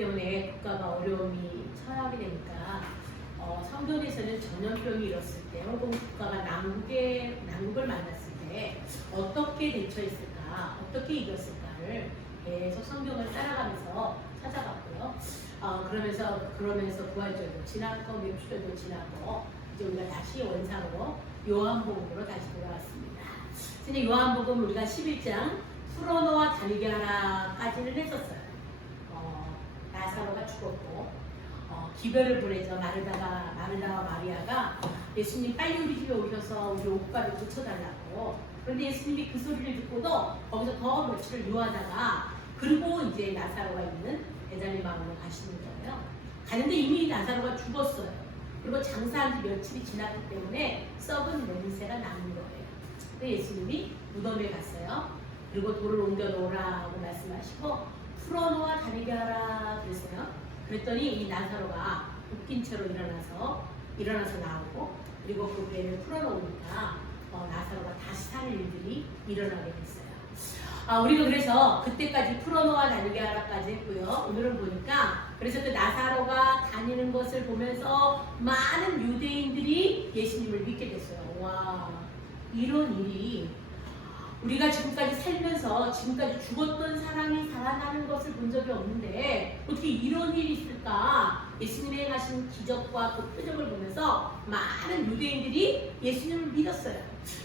때문에 국가가 어려움이 처하게 되니까 성경에서는 전염병이 일었을 때 혹은 국가가 난국을 만났을 때 어떻게 대처했을까, 어떻게 이겼을까를 계속 성경을 따라가면서 찾아갔고요. 그러면서 부활절도 지났고 묘주절도 지났고 이제 우리가 다시 원상으로 요한복음으로 다시 돌아왔습니다. 근데 요한복음 우리가 11장 풀어놓아 다니게 하라까지는 했었어요. 나사로가 죽었고 기별을 보내죠. 마르다와 마리아가 예수님 빨리 우리 집에 오셔서 우리 오빠를 고쳐달라고. 그런데 예수님이 그 소리를 듣고도 거기서 더 며칠을 유하다가 그리고 이제 나사로가 있는 베다니 마을로 가시는 거예요. 가는데 이미 나사로가 죽었어요. 그리고 장사한 지 며칠이 지났기 때문에 썩은 냄새가 나는 거예요. 근데 예수님이 무덤에 갔어요. 그리고 돌을 옮겨 놓으라고 말씀하시고 풀어놓아 다니게 하라 그랬어요. 그랬더니 이 나사로가 웃긴 채로 일어나서 나오고 그리고 그 배를 풀어놓으니까 나사로가 다시 사는 일들이 일어나게 됐어요. 우리가 그래서 그때까지 풀어놓아 다니게 하라까지 했고요. 오늘은 보니까 그래서 그 나사로가 다니는 것을 보면서 많은 유대인들이 예수님을 믿게 됐어요. 와, 이런 일이 우리가 지금까지 살면서 지금까지 죽었던 사람이 살아나는 것을 본 적이 없는데 어떻게 이런 일이 있을까? 예수님이 행하신 기적과 그 표적을 보면서 많은 유대인들이 예수님을 믿었어요.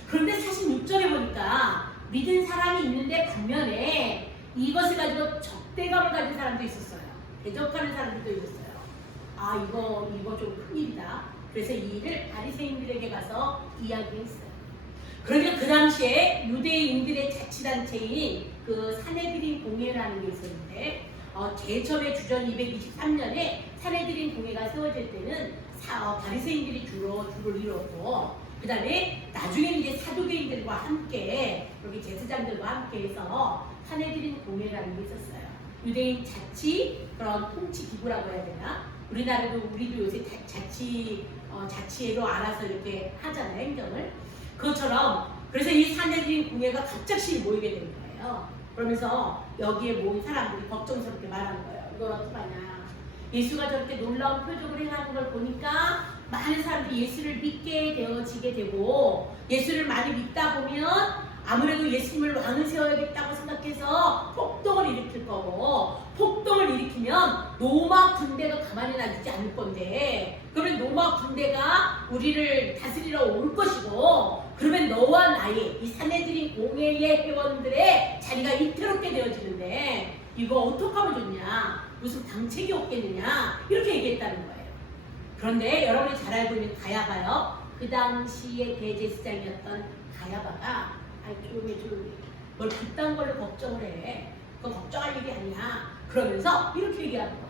그런데 46절에 보니까 믿은 사람이 있는데 반면에 이것을 가지고 적대감을 가진 사람도 있었어요. 대적하는 사람들도 있었어요. 이거 좀 큰일이다. 그래서 이 일을 바리새인들에게 가서 이야기했어요. 그러니까 그 당시에 유대인들의 자치단체인 그 사내들인 공회라는 게 있었는데 제일 처음에 주전 223년에 사내들인 공회가 세워질 때는 바리새인들이 줄을 이뤘고 그 다음에 나중에는 이제 사두개인들과 함께 여기 제사장들과 함께 해서 사내들인 공회라는 게 있었어요. 유대인 자치 그런 통치 기구라고 해야 되나? 우리도 요새 자치회로 알아서 이렇게 하잖아요, 행정을. 그것처럼 그래서 이 사내들인 공회가 갑작스레 모이게 된 거예요. 그러면서 여기에 모인 사람들이 걱정스럽게 말하는 거예요. 이걸 어떡하냐. 예수가 저렇게 놀라운 표적을 행하는 걸 보니까 많은 사람들이 예수를 믿게 되어지게 되고 예수를 많이 믿다 보면 아무래도 예수님을 왕을 세워야겠다고 생각해서 폭동을 일으킬 거고 폭동을 일으키면 로마 군대가 가만히 놔두지 않을 건데 그러면 로마 군대가 우리를 다스리러 올 것이고 그러면 너와 나의 이 사내들인 공회의 회원들의 자리가 위태롭게 되어지는데 이거 어떻게 하면 좋냐 무슨 당책이 없겠느냐 이렇게 얘기했다는 거예요. 그런데 여러분이 잘 알고 있는 가야바요. 그 당시의 대제사장이었던 가야바가 조용히 뭘 그딴 걸로 걱정을 해. 그거 걱정할 일이 아니야. 그러면서 이렇게 얘기하는 거예요.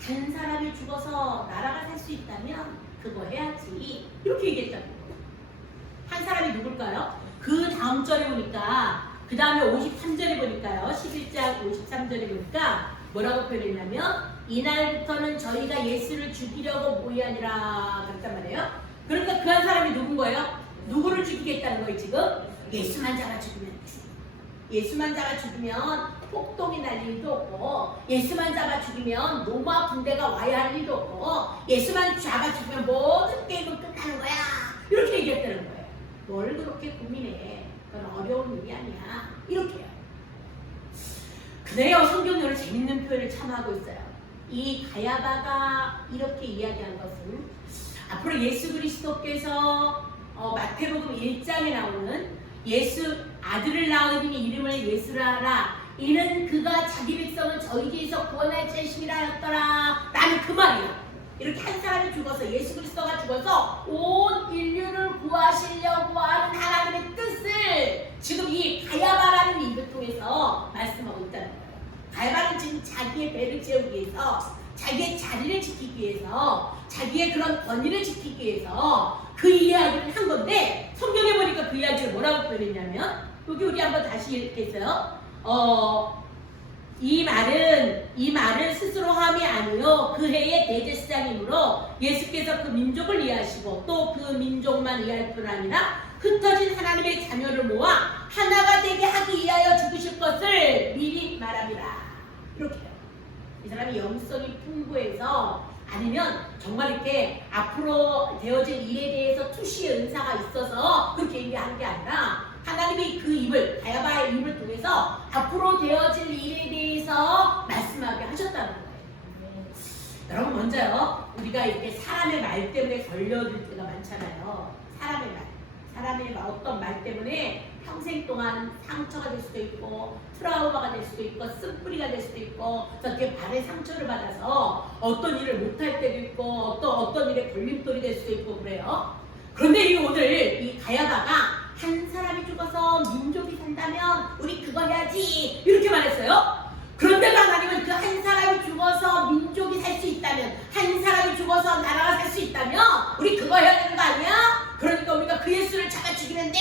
한 사람이 죽어서 나라가 살 수 있다면 그거 해야지. 이렇게 얘기했다는 거예요. 한 사람이 누굴까요? 그 다음 절에 보니까 그 다음에 53절에 보니까요. 11장 53절에 보니까 뭐라고 표현했냐면 이날부터는 저희가 예수를 죽이려고 모이하니라 그랬단 말이에요. 그러니까 그 한 사람이 누군 거예요? 누구를 죽이겠다는 거예요 지금? 예수만 잡아 죽이면 예수만 잡아 죽이면 폭동이 날 일도 없고 예수만 잡아 죽이면 로마 군대가 와야 할 일도 없고 예수만 잡아 죽이면 모든 게임은 끝나는 거야 이렇게 얘기했다는 거예요. 뭘 그렇게 고민해. 그건 어려운 일이 아니야. 이렇게요. 그래요. 성경으로 재밌는 표현을 참 하고 있어요. 이 가야바가 이렇게 이야기한 것은 앞으로 예수 그리스도께서 마태복음 1장에 나오는 예수 아들을 낳으니 이름을 예수라 하라. 이는 그가 자기 백성은 저희 뒤에서 구원할 자심이라 하였더라. 나는 그 말이야. 이렇게 한 사람이 죽어서 예수 그리스도가 죽어서 온 인류를 구하시려고 하는 하나님의 뜻을 지금 이 가야바라는 입을 통해서 말씀하고 있다는 거예요. 가야바는 지금 자기의 배를 채우기 위해서 자기의 자리를 지키기 위해서 자기의 그런 권위를 지키기 위해서 그 이야기를 한 건데 성경에 보니까 그 이야기를 뭐라고 표현했냐면 여기 우리 한번 다시 읽겠어요. 이 말을 스스로 함이 아니요 그 해의 대제사장이므로 예수께서 그 민족을 이해하시고 또 그 민족만 이해할 뿐 아니라 흩어진 하나님의 자녀를 모아 하나가 되게 하기 위하여 죽으실 것을 미리 말합니다. 이렇게요. 이 사람이 영성이 풍부해서 아니면 정말 이렇게 앞으로 되어질 일에 대해서 투시의 은사가 있어서 그렇게 얘기하는 게 아니라 하나님이 그 입을, 가야바의 입을 통해서 앞으로 되어질 일에 대해서 말씀하게 하셨다는 거예요. 여러분 먼저요, 우리가 이렇게 사람의 말 때문에 걸려들 때가 많잖아요. 사람의 말, 어떤 말 때문에 평생 동안 상처가 될 수도 있고 트라우마가 될 수도 있고 쓴뿌리가 될 수도 있고 저렇게 발에 상처를 받아서 어떤 일을 못할 때도 있고 어떤 일에 걸림돌이 될 수도 있고 그래요. 그런데 이 오늘 이 가야바가 한 사람이 죽어서 민족이 산다면 우리 그거 해야지 이렇게 말했어요. 그런데 하나님은 그 한 사람이 죽어서 민족이 살 수 있다면, 한 사람이 죽어서 나라가 살 수 있다면 우리 그거 해야 되는 거 아니야? 그러니까 우리가 그 예수를 잡아 죽이면 돼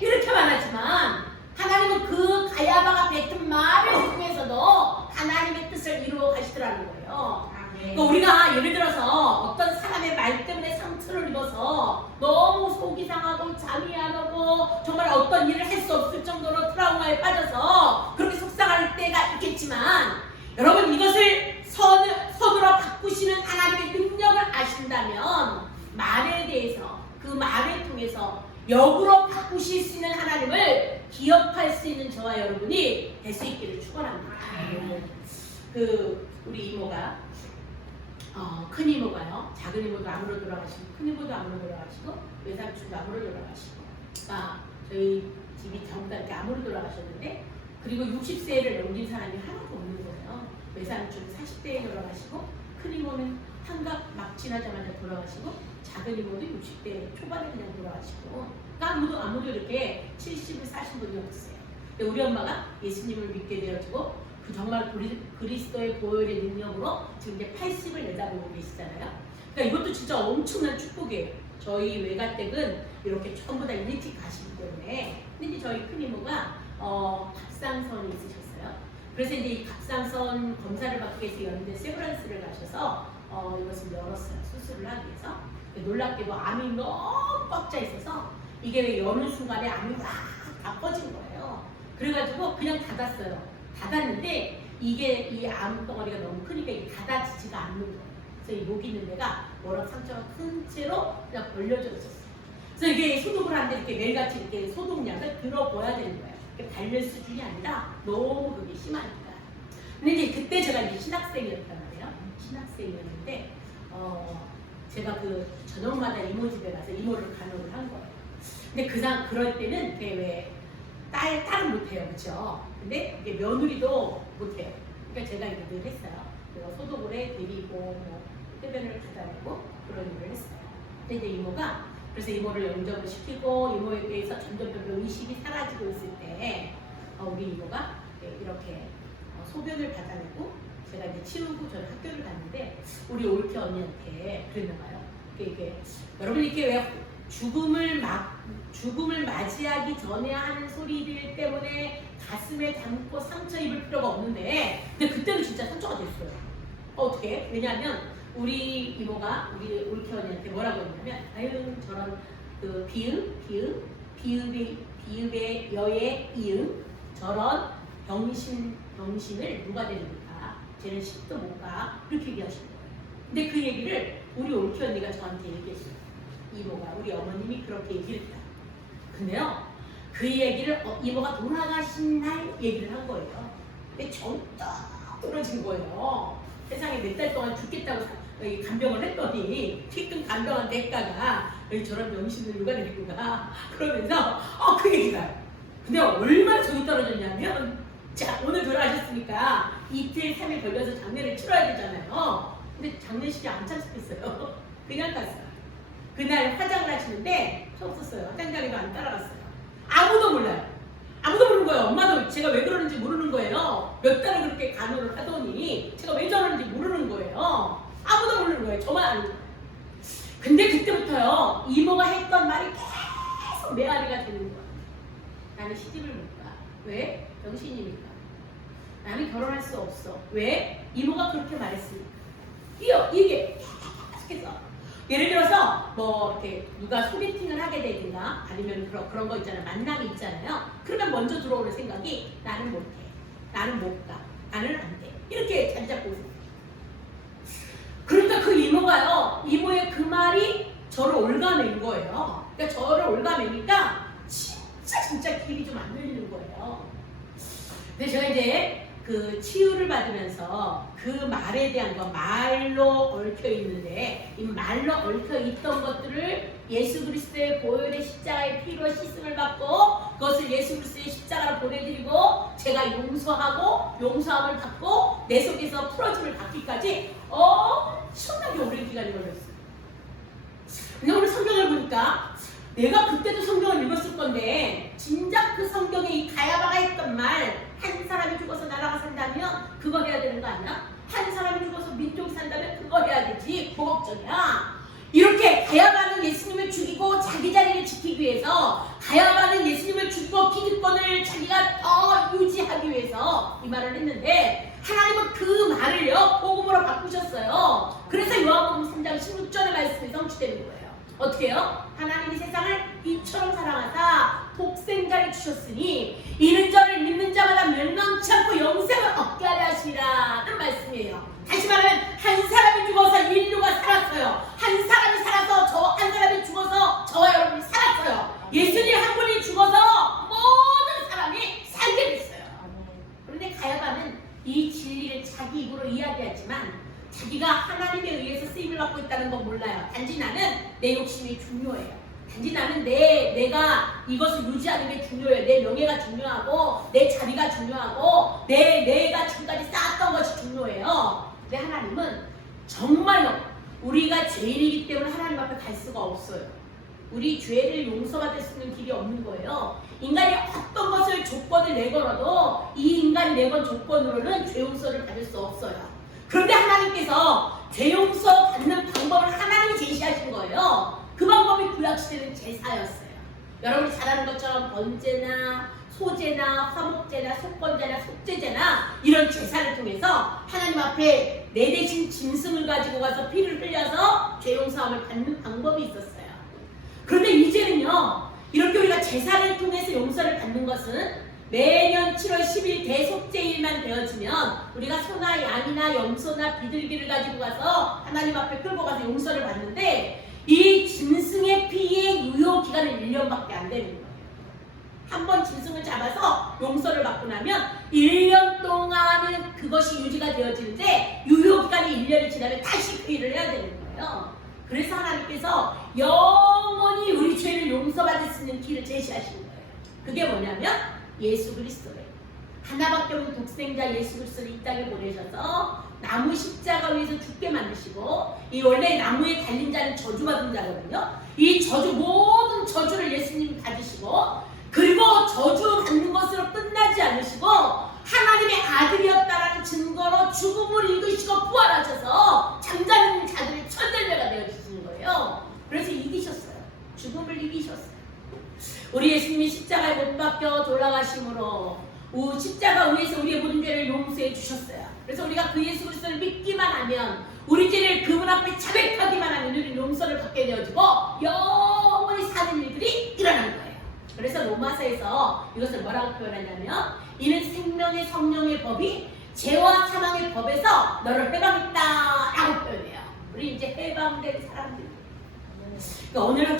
이렇게 말하지만 하나님은 그 가야바가 뱉은 말을 통해서도 하나님의 뜻을 이루어 가시더라는 거예요. 그러니까 우리가 예를 들어서 어떤 사람의 말 때문에 상처를 입어서 너무 속이 상하고 잠이 안 오고 정말 어떤 일을 할 수 없을 정도로 트라우마에 빠져서 그렇게 속상할 때가 있겠지만 여러분 이것을 선으로 바꾸시는 하나님의 능력을 아신다면 말에 대해서 그 말을 통해서 역으로 바꾸실 수 있는 하나님을 기억할 수 있는 저와 여러분이 될 수 있기를 축원합니다. 우리 이모가 큰 이모가요, 작은 이모도 암으로 돌아가시고 큰 이모도 암으로 돌아가시고 외삼촌도 암으로 돌아가시고 저희 집이 전부 다 이렇게 암으로 돌아가셨는데 그리고 60세를 넘긴 사람이 하나도 없는 거예요. 외삼촌은 40대에 돌아가시고 큰 이모는 한갑 막 지나자마자 돌아가시고 작은 이모도 60대 초반에 그냥 돌아가시고 그러니까 아무도 이렇게 70을 사신 분이 없어요. 근데 우리 엄마가 예수님을 믿게 되어지고 그 정말 그리스도의 보혈의 능력으로 지금 이제 80을 내다보고 계시잖아요. 그러니까 이것도 진짜 엄청난 축복이에요. 저희 외가댁은 이렇게 전부 다 일찍 가시기 때문에. 근데 이제 저희 큰 이모가 갑상선이 있으셨어요. 그래서 이제 이 갑상선 검사를 받기 위해서 연대 세브란스를 가셔서 이것을 열었어요. 수술을 하기 위해서. 놀랍게도 암이 너무 꽉 차 있어서 이게 왜 여는 순간에 암이 다 퍼진 거예요. 그래가지고 그냥 닫았어요. 닫았는데 이게 이 암덩어리가 너무 크니까 이게 닫아지지가 않는 거예요. 그래서 이 목 있는 데가 워낙 상처가 큰 채로 그냥 벌려져 있었어요. 그래서 이게 소독을 하는데 이렇게 매일같이 이렇게 소독약을 들어줘야 되는 거예요. 이게 발열 수준이 아니라 너무 그게 심하니까. 근데 이제 그때 제가 이제 신학생이었단 말이에요. 신학생이었는데 제가 그 저녁마다 이모 집에 가서 이모를 간호를 한 거예요. 근데 그럴 때는 왜 딸은 못해요, 그렇죠? 근데 이게 며느리도 못해요. 그러니까 제가 이제 늘 했어요. 그래서 소독을 해 드리고 흡연을 가다 대고 그런 일을 했어요. 근데 이제 이모가 그래서 이모를 영접을 시키고 이모에 대해서 점점 의식이 사라지고 있을 때 우리 이모가 이렇게 소변을 받아내고 제가 이제 치우고 저는 학교를 갔는데 우리 올케 언니한테 그랬나 봐요. 이게 여러분 이렇게 왜 죽음을 맞이하기 전에 하는 소리들 때문에 가슴에 담고 상처 입을 필요가 없는데 근데 그때는 진짜 상처가 됐어요. 어떻게? 왜냐하면 우리 이모가 우리 올케 언니한테 뭐라고 했냐면 아유 저런 그 비읍의 여의 이응 저런 병신을 누가 데립니까? 쟤는 식도 못 가. 이렇게 얘기하신 거예요. 근데 그 얘기를 우리 올케 언니가 저한테 얘기했어요. 이모가 우리 어머님이 그렇게 얘기를 했다. 근데요 그 얘기를 이모가 돌아가신 날 얘기를 한 거예요. 근데 정딱 떨어진 거예요. 세상에 몇 달 동안 죽겠다고 간병을 했더니 튀끈 간병한 대가가 저런 병신을 누가 데리고 가 그러면서 그 얘기가요. 근데 얼마나 정이 떨어졌냐면 자 오늘 돌아가셨으니까 이틀 3일 걸려서 장례를 치러야 되잖아요. 근데 장례식이 안 참석했어요. 그냥 갔어요. 그날 화장을 하시는데 저 없었어요. 화장장에도 안 따라갔어요. 아무도 몰라요. 아무도 모르는 거예요. 엄마도 제가 왜 그러는지 모르는 거예요. 몇 달을 그렇게 간호를 하더니 제가 왜 저러는지 모르는 거예요. 아무도 모르는 거예요. 저만 아는 거예요. 근데 그때부터요 이모가 했던 말이 계속 메아리가 되는 거예요. 나는 시집을 못 가. 왜? 병신이니까. 나는 결혼할 수 없어. 왜? 이모가 그렇게 말했으니까. 이게 계속해서 예를 들어서 뭐 이렇게 누가 소개팅을 하게 되든가 아니면 그런 거 있잖아요. 만남이 있잖아요. 그러면 먼저 들어오는 생각이 나는 못해. 나는 못 가. 나는 안 돼. 이렇게 자리 잡고 내가 매니까 진짜 길이 좀 안 열리는 거예요. 근데 제가 이제 그 치유를 받으면서 그 말에 대한 거, 말로 얽혀 있는데 이 말로 얽혀 있던 것들을 예수 그리스도의 보혈의 십자가의 피로 씻음을 받고 그것을 예수 그리스도의 십자가로 보내드리고 제가 용서하고 용서함을 받고 내 속에서 풀어짐을 받기까지 엄청나게 오랜 기간이 걸렸어요. 근데 오늘 성경을 보니까 내가 그때도 성경을 읽었을 건데 진작 그 성경에 이 가야바가 했던 말, 한 사람이 죽어서 나라가 산다면 그거 해야 되는 거 아니야? 한 사람이 죽어서 민족이 산다면 그거 해야 되지. 뭐 걱정이야? 이렇게 가야바는 예수님을 죽이고 자기 자리를 지키기 위해서, 가야바는 예수님을 죽이고 기득권을 자기가 더 유지하기 위해서 이 말을 했는데 하나님은 그 말을요 복음으로 바꾸셨어요. 그래서 요한복음 3장 16절의 말씀이 성취되는 거예요. 어떻게 해요? 하나님이 세상을 이처럼 사랑하사 독생자를 주셨으니 이는 저를 믿는 자마다 멸망치 않고 영생을 얻게 하려 하시라는 말씀이에요. 다시 말하면 한 사람이 죽어서 인류가 살았어요. 한 사람이 살아서 한 사람이 죽어서 저와 여러분이 살았어요. 예수님 한 분이 죽어서 모든 사람이 살게 됐어요. 그런데 가야바는 이 진리를 자기 입으로 이야기하지만 자기가 하나님에 의해서 쓰임을 받고 있다는 건 몰라요. 단지 나는 내 욕심이 중요해요. 단지 나는 내가 이것을 유지하는 게 중요해요. 내 명예가 중요하고 내 자리가 중요하고 내가 지금까지 쌓았던 것이 중요해요. 근데 하나님은 정말로 우리가 죄인이기 때문에 하나님 앞에 갈 수가 없어요. 우리 죄를 용서받을 수 있는 길이 없는 거예요. 인간이 어떤 것을 조건을 내걸어도 이 인간이 내건 조건으로는 죄 용서를 받을 수 없어요. 그런데 하나님께서 죄 용서 받는 방법을 하나님이 제시하신 거예요. 그 방법이 구약시대는 제사였어요. 여러분이 잘 아는 것처럼 번제나 소제나 화목제나 속건제나 속죄제나 이런 제사를 통해서 하나님 앞에 내 대신 짐승을 가지고 가서 피를 흘려서 죄 용서함을 받는 방법이 있었어요. 그런데 이제는요, 이렇게 우리가 제사를 통해서 용서를 받는 것은 매년 7월 10일 대속죄일만 되어지면 우리가 소나 양이나 염소나 비둘기를 가지고 가서 하나님 앞에 끌고 가서 용서를 받는데 이 짐승의 피의 유효 기간은 1년밖에 안 되는 거예요. 한 번 짐승을 잡아서 용서를 받고 나면 1년 동안은 그것이 유지가 되어지는데 유효 기간이 1년이 지나면 다시 그 일을 해야 되는 거예요. 그래서 하나님께서 영원히 우리 죄를 용서받을 수 있는 길을 제시하신 거예요. 그게 뭐냐면 예수 그리스도예요. 하나밖에 없는 독생자 예수 그리스도를 이 땅에 보내셔서 나무 십자가 위에서 죽게 만드시고, 이 원래 나무에 달린 자는 저주받은 자거든요. 이 모든 저주를 예수님이 받으시고, 그리고 저주 받는 것으로 끝나지 않으시고 하나님의 아들이었다라는 증거로 죽음을 이기시고 부활하셔서 잠자는 자들의 천절매가 되어주시는 거예요. 그래서 이기셨어요. 죽음을 이기셨어요. 우리 예수님이 십자가에 못 박혀 돌아가심으로 십자가 위에서 우리의 모든 죄를 용서해 주셨어요. 그래서 우리가 그 예수 그리스도를 믿기만 하면, 우리 죄를 그분 앞에 자백하기만 하면 우리는 용서를 받게 되어지고 영원히 사는 일들이 일어나는 거예요. 그래서 로마서에서 이것을 뭐라고 표현하냐면, 이는 생명의 성령의 법이 죄와 사망의 법에서 너를 해방했다 라고 표현해요. 우리 이제 해방된 사람들. 그러니까 오늘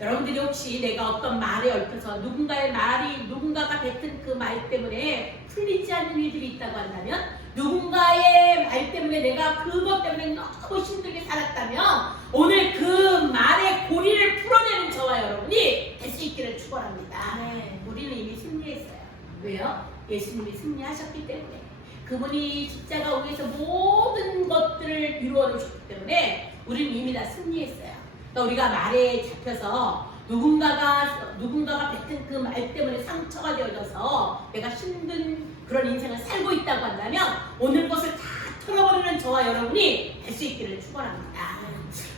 여러분들이 혹시 내가 어떤 말에 얽혀서 누군가가 뱉은 그 말 때문에 풀리지 않는 일들이 있다고 한다면, 누군가의 말 때문에 내가 그것 때문에 너무 힘들게 살았다면 오늘 그 말의 고리를 풀어내는 저와 여러분이 될 수 있기를 축원합니다. 네. 우리는 이미 승리했어요. 왜요? 예수님이 승리하셨기 때문에. 그분이 십자가 위에서 모든 것들을 이루어 놓으셨기 때문에 우리는 이미 다 승리했어요. 그러니까 우리가 말에 잡혀서 누군가가 뱉은 그 말 때문에 상처가 되어져서 내가 힘든 그런 인생을 살고 있다고 한다면 오늘 것을 다 털어버리는 저와 여러분이 될 수 있기를 축원합니다.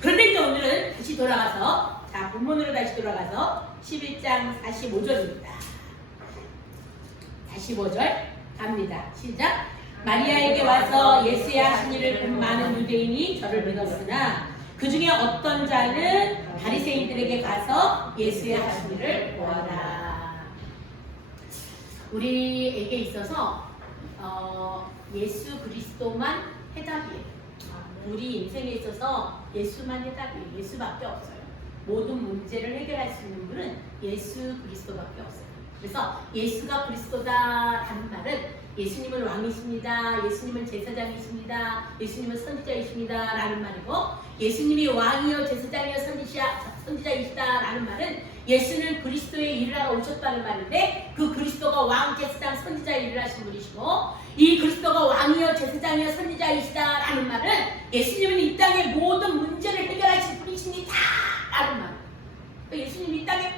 그런데 이제 오늘은 다시 돌아가서, 본문으로 다시 돌아가서 11장 45절입니다. 45절 갑니다. 시작. 마리아에게 와서 예수의 하신 일을 본 많은 유대인이 저를 믿었으나 그 중에 어떤 자는 바리새인들에게 가서 예수의 하신 일을 보아라. 우리에게 있어서 예수 그리스도만 해답이에요. 우리 인생에 있어서 예수만 해답이에요. 예수밖에 없어요. 모든 문제를 해결할 수 있는 분은 예수 그리스도밖에 없어요. 그래서 예수가 그리스도다라는 말은 예수님은 왕이십니다, 예수님은 제사장이십니다, 예수님은 선지자이십니다 라는 말이고, 예수님이 왕이요 제사장이요 선지자이시다라는 말은 예수는 그리스도의 일을 하러 오셨다는 말인데, 그 그리스도가 왕, 제사장, 선지자의 일을 하신 분이시고, 이 그리스도가 왕이요 제사장이요 선지자이시다라는 말은 예수님은 이 땅의 모든 문제를 해결하실 분이십니다 라는 말. 예수님이 이 땅의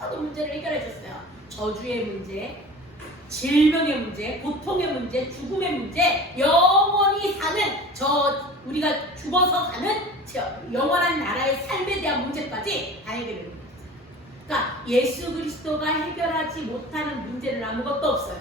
모든 문제를 해결하셨어요. 저주의 문제, 질병의 문제, 고통의 문제, 죽음의 문제, 영원히 사는 우리가 죽어서 가는 영원한 나라의 삶에 대한 문제까지 다 해결되는 거예요. 그러니까 예수 그리스도가 해결하지 못하는 문제는 아무것도 없어요.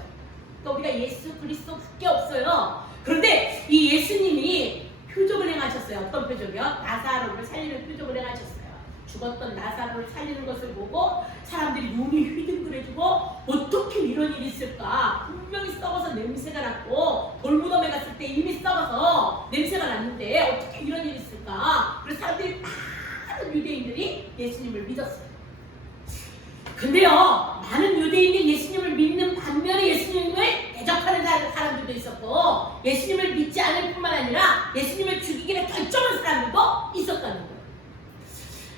그러니까 우리가 예수 그리스도밖에 없어요. 그런데 이 예수님이 표적을 행하셨어요. 어떤 표적이요? 나사로를 살리는 표적을 행하셨어요. 죽었던 나사로를 살리는 것을 보고 사람들이 눈이 휘둥그레지고 어떻게 이런 일이 있을까? 분명히 썩어서 냄새가 났고 돌무덤에 갔을 때 이미 썩어서 냄새가 났는데 어떻게 이런 일이 있을까? 그래서 사람들이 많은 유대인들이 예수님을 믿었어요. 근데요, 많은 유대인들이 예수님을 믿는 반면에 예수님을 대적하는 사람들도 있었고, 예수님을 믿지 않을 뿐만 아니라 예수님을 죽이기로 결정한 사람들도 있었다는 거예요.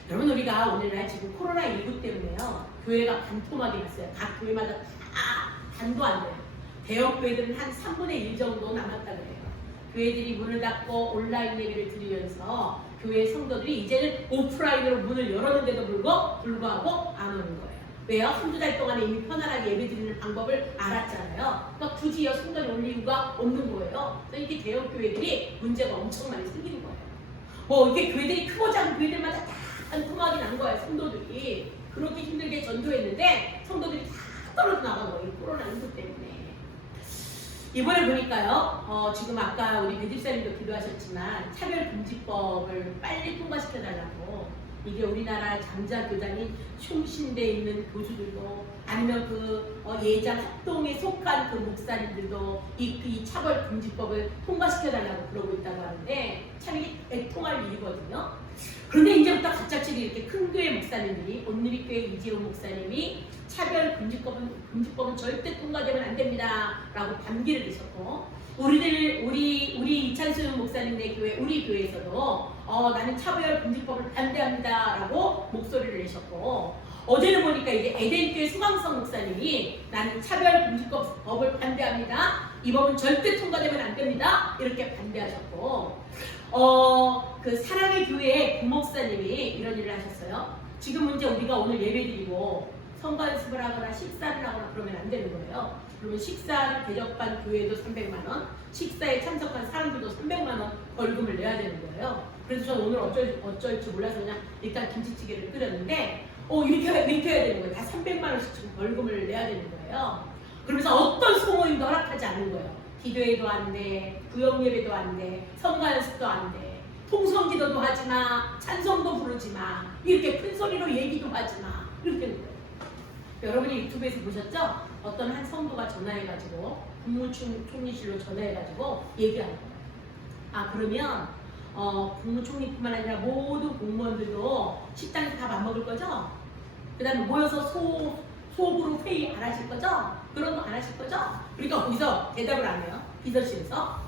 여러분, 우리가 오늘날 지금 코로나19 때문에요, 교회가 반토막이 났어요. 각 교회마다 다 반도 안 돼요. 대형 교회들은 한 3분의 1 정도 남았다 그래요. 교회들이 문을 닫고 온라인 예배를 드리면서 교회 성도들이 이제는 오프라인으로 문을 열었는데도 불구하고 안 오는 거예요. 왜요? 한두 달 동안에 이미 편안하게 예배 드리는 방법을 알았잖아요. 그러니까 굳이 성도를 올 이유가 없는 거예요. 그래서 이게 대형 교회들이 문제가 엄청 많이 생기는 거예요. 이게 교회들이 크고 작은 교회들마다 다 반토막이 난 거예요. 성도들이 그렇게 힘들게 전도했는데 성도들이 다 떨어져 나간 거예요. 코로나19 때문에. 이번에 보니까요, 지금 아까 우리 배집사님도 기도하셨지만 차별금지법을 빨리 통과시켜달라고, 이게 우리나라 장자교단인 총신대에 있는 교수들도 아니면 예장 합동에 속한 그 목사님들도 이 차별금지법을 통과시켜달라고 그러고 있다고 하는데, 참 이게 애통할 일이거든요. 그런데 이제부터 갑작스레 이렇게 큰 교회 목사님들이, 온누리교회 이지호 목사님이 차별금지법은 절대 통과되면 안 됩니다 라고 반기를 내셨고, 우리 이찬수 목사님네 교회, 우리 교회에서도 나는 차별금지법을 반대합니다 라고 목소리를 내셨고, 어제는 보니까 이제 에덴교회 수강성 목사님이 나는 차별금지법을 반대합니다, 이 법은 절대 통과되면 안 됩니다 이렇게 반대하셨고, 그 사랑의 교회의 부목사님이 이런 일을 하셨어요. 지금 이제 우리가 오늘 예배드리고 성가 연습을 하거나 식사를 하거나 그러면 안 되는 거예요. 그러면 식사를 대접한 교회도 300만 원, 식사에 참석한 사람들도 300만 원 벌금을 내야 되는 거예요. 그래서 저는 오늘 어쩔지 몰라서 그냥 일단 김치찌개를 끓였는데, 이렇게 해야 되는 거예요. 다 300만 원씩 지금 벌금을 내야 되는 거예요. 그러면서 어떤 소모임도 허락하지 않는 거예요. 기도회도 안 돼, 구역 예배도 안 돼, 성가 연습도 안 돼, 통성기도도 하지 마, 찬송도 부르지 마, 이렇게 큰 소리로 얘기도 하지 마, 이렇게 되는 거예요. 여러분이 유튜브에서 보셨죠? 어떤 한 성도가 전화해가지고 국무총리실로 전화해가지고 얘기하는 거예요. 그러면 국무총리뿐만 아니라 모든 공무원들도 식당에서 밥 안 먹을 거죠? 그 다음에 모여서 소그룹 회의 안 하실 거죠? 그런 거 안 하실 거죠? 그러니까 거기서 대답을 안 해요. 비서실에서.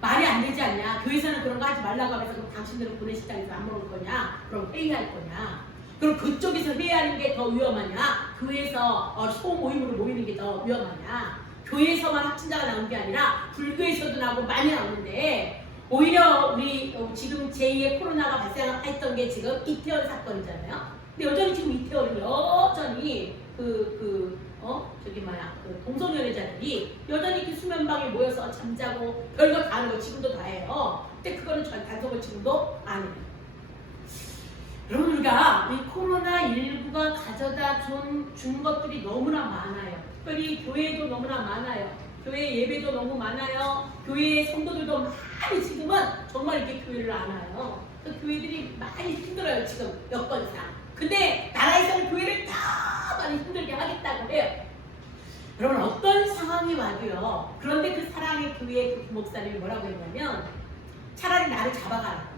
말이 안 되지 않냐? 교회에서는 그런 거 하지 말라고 하면서 그럼 당신들은 구내 식당에서 안 먹을 거냐? 그럼 회의할 거냐? 그럼 그쪽에서 회의하는 게 더 위험하냐? 교회에서 소모임으로 모이는 게 더 위험하냐? 교회에서만 확진자가 나온 게 아니라 불교에서도 나오고 많이 나오는데, 오히려 우리 지금 제2의 코로나가 발생했던 게 지금 이태원 사건이잖아요. 근데 여전히 지금 이태원은 여전히 동성연애자들이 여전히 수면방에 모여서 잠자고 별거 다 하는 거 지금도 다 해요. 근데 그거는 단속을 지금도 안 해요. 여러분, 우리가 이 코로나19가 가져다 준 것들이 너무나 많아요. 특별히 교회도 너무나 많아요. 교회 예배도 너무 많아요. 교회 성도들도 많이 지금은 정말 이렇게 교회를 안 와요. 교회들이 많이 힘들어요, 지금 여건상. 근데 나라에서는 교회를 더 많이 힘들게 하겠다고 해요. 여러분, 어떤 상황이 와도요, 그런데 그 사랑의 교회의 그 목사님이 뭐라고 했냐면, 차라리 나를 잡아가라.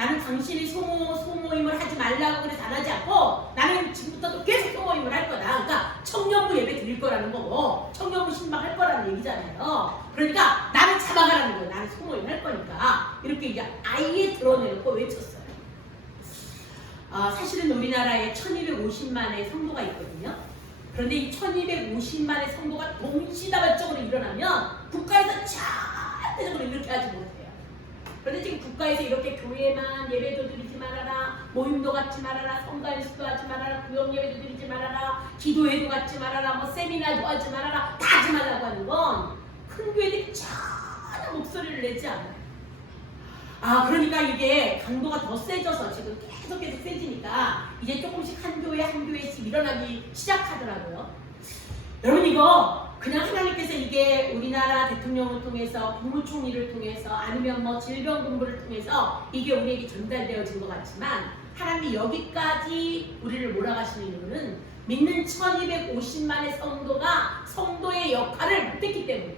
나는 당신이 소모임을 하지 말라고 그래서 안 하지 않고 나는 지금부터도 계속 소모임을 할 거다. 그러니까 청년부 예배 드릴 거라는 거고 청년부 신방할 거라는 얘기잖아요. 그러니까 나는 잡아가라는 거예요. 나는 소모임 할 거니까 이렇게 이제 아예 드러내놓고 외쳤어요. 사실은 우리나라에 1250만의 성도가 있거든요. 그런데 이 1250만의 성도가 동시다발적으로 일어나면 국가에서 절대적으로 이렇게 하지 못해요. 그런데 지금 국가에서 이렇게 교회만 예배도 드리지 말아라, 모임도 갖지 말아라, 성가연습도 하지 말아라, 구역예배도 드리지 말아라, 기도회도 갖지 말아라, 뭐 세미나도 하지 말아라, 다 하지 말라고 하는 건 큰 교회들이 전혀 목소리를 내지 않아요. 그러니까 이게 강도가 더 세져서 지금 계속 세지니까 이제 조금씩 한 교회씩 일어나기 시작하더라고요. 여러분 이거 그냥 하나님께서 이게 우리나라 대통령을 통해서 국무총리를 통해서 아니면 뭐 질병본부를 통해서 이게 우리에게 전달되어진 것 같지만 하나님이 여기까지 우리를 몰아가시는 이유는 믿는 1250만의 성도가 성도의 역할을 못했기 때문에.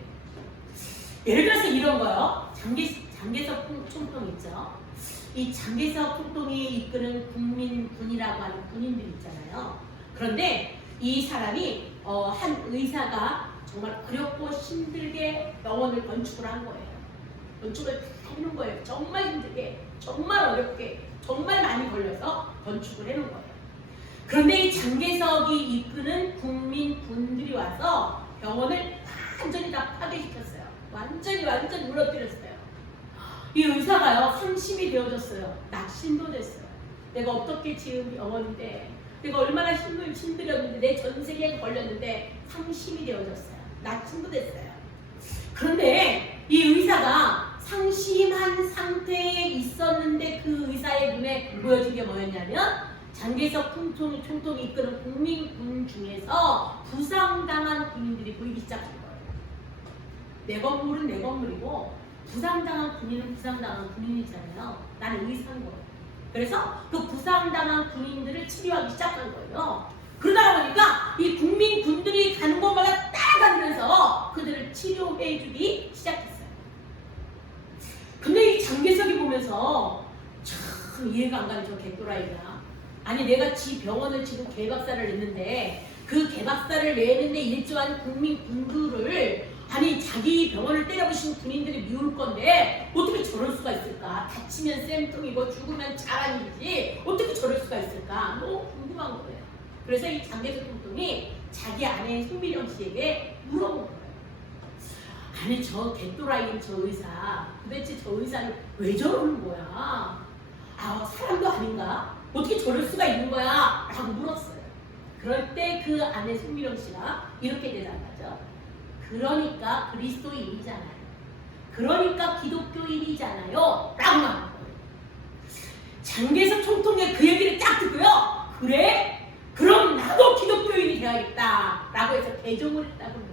예를 들어서 이런 거요. 장개석 총통 있죠. 이 장개석 총통이 이끄는 군이라고 하는 군인들 있잖아요. 그런데 이 사람이 한 의사가 정말 어렵고 힘들게 병원을 건축을 한 거예요. 건축을 해놓은 거예요. 정말 힘들게, 정말 어렵게, 정말 많이 걸려서 건축을 해놓은 거예요. 그런데 이 장개석이 이끄는 군들이 와서 병원을 완전히 다 파괴시켰어요. 완전히 무너뜨렸어요. 이 의사가요, 상심이 되어졌어요. 낙심도 됐어요. 내가 어떻게 지은 병원인데, 내가 얼마나 힘들었는데, 내 전 세계에 걸렸는데 상심이 되어졌어요. 낙심도 됐어요. 그런데 이 의사가 상심한 상태에 있었는데 그 의사의 눈에 보여진 게 뭐였냐면 장개석 총통이 이끄는 국민군 중에서 부상당한 군인들이 보이기 시작한 거예요. 내 건물은 내 건물이고 부상당한 군인은 부상당한 군인이잖아요. 나는 의사인 거예요. 그래서 그 부상당한 군인들을 치료하기 시작한 거예요. 그러다 보니까 이 군들이 가는 곳마다 따라다니면서 그들을 치료해주기 시작했어요. 근데 이 장개석이 보면서 참 이해가 안 가는 저 개또라이가, 아니 내가 지 병원을 지금 개박사를 냈는데 그 개박사를 내는데 일조한 군들을 아니 자기 병원을 때려부신 군인들이 미울 건데 어떻게 저럴 수가 있을까? 다치면 쌤통이고 죽으면 자랑이지 어떻게 저럴 수가 있을까? 너무 궁금한 거예요. 그래서 이 장개석 총통이 자기 아내인 송미령 씨에게 물어본 거예요. 아니 저 개또라이인 저 의사 도대체 저 의사는 왜 저러는 거야? 사람도 아닌가? 어떻게 저럴 수가 있는 거야? 라고 물었어요. 그럴 때 그 아내 송미령 씨가 이렇게 대답하죠. 그러니까 그리스도인이잖아요. 그러니까 기독교인이잖아요. 라고 말한 거예요. 장개석 총통의 그 얘기를 딱 듣고요. 그래? 그럼 나도 기독교인이 되어야겠다. 라고 해서 개종을 했다고 합니다.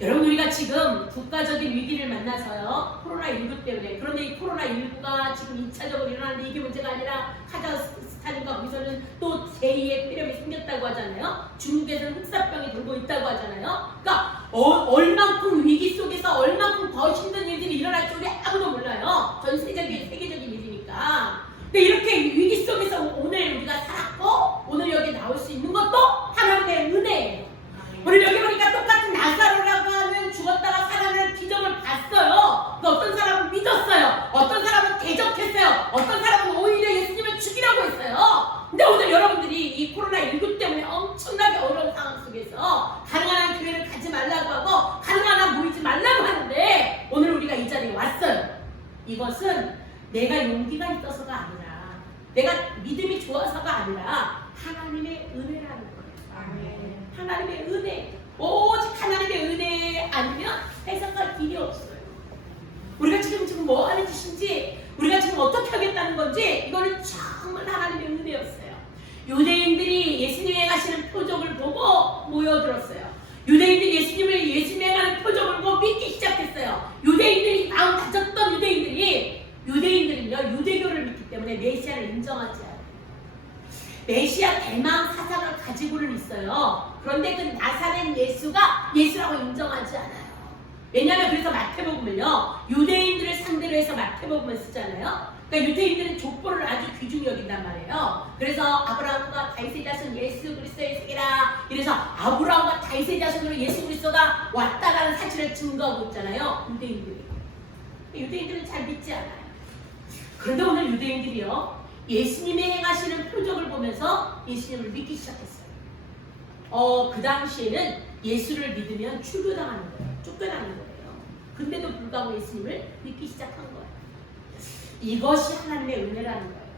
여러분 우리가 지금 국가적인 위기를 만나서요. 코로나19 때문에. 그런데 이 코로나19가 지금 2차적으로 일어나는데 이게 문제가 아니라 카자흐스탄인가 거기서는 또 제2의 폐렴이 생겼다고 하잖아요. 중국에서는 흑사병이 돌고 있다고 하잖아요. 그러니까 얼만큼 위기 속에서 얼만큼 더 힘든 일들이 일어날지 우리 아무도 몰라요. 전 세계적인 일이니까. 근데 이렇게 위기 속에서 오늘 우리가 살았고 오늘 여기 나올 수 있는 것도 하나님의 은혜예요. 오늘 여기 보니까 똑같은 나사로라고 하는 죽었다가 살아나는 기적을 봤어요. 어떤 사람은 믿었어요. 어떤 사람은 대적했어요. 어떤 사람은 오히려 예수님을 죽이라고 했어요. 근데 오늘 여러분들이 이 코로나19 때문에 엄청나게 어려운 상황 속에서 가능한 한 교회를 가지 말라고 하고 가능한 한 모이지 말라고 하는데 오늘 우리가 이 자리에 왔어요. 이것은 내가 용기가 있어서가 아니라 내가 믿음이 좋아서가 아니라 하나님의 은혜라는 거예요. 아멘. 하나님의 은혜, 오직 하나님의 은혜 아니면 해석할 길이 없어요. 우리가 지금 뭐 하는 짓인지 우리가 지금 어떻게 하겠다는 건지 이거는 정말 하나님의 은혜였어요. 유대인들이 예수님의 가시는 표적을 보고 모여들었어요. 유대인들이 예수님을 예수님의 표적을 보고 믿기 시작했어요. 유대인들이 마음 다쳤던 유대인들은요 유대교를 믿기 때문에 메시아를 인정하지 않아요. 메시아 대망 사상을 가지고는 있어요. 그런데 그 나사렛 예수가 예수라고 인정하지 않아요. 왜냐하면 그래서 마태복음을요 유대인들을 상대로 해서 마태복음을 쓰잖아요. 그러니까 유대인들은 족보를 아주 귀중히 여긴단 말이에요. 그래서 아브라함과 다윗의 자손 예수 그리스도의 세계라. 이래서 아브라함과 다윗의 자손으로 예수 그리스도가 왔다라는 사실을 증거하고 있잖아요. 유대인들이. 유대인들은 잘 믿지 않아요. 그런데 오늘 유대인들이요, 예수님의 행하시는 표적을 보면서 예수님을 믿기 시작했어요. 그 당시에는 예수를 믿으면 출교당하는 거예요. 쫓겨나는 거예요. 근데도 불구하고 예수님을 믿기 시작한 거예요. 이것이 하나님의 은혜라는 거예요.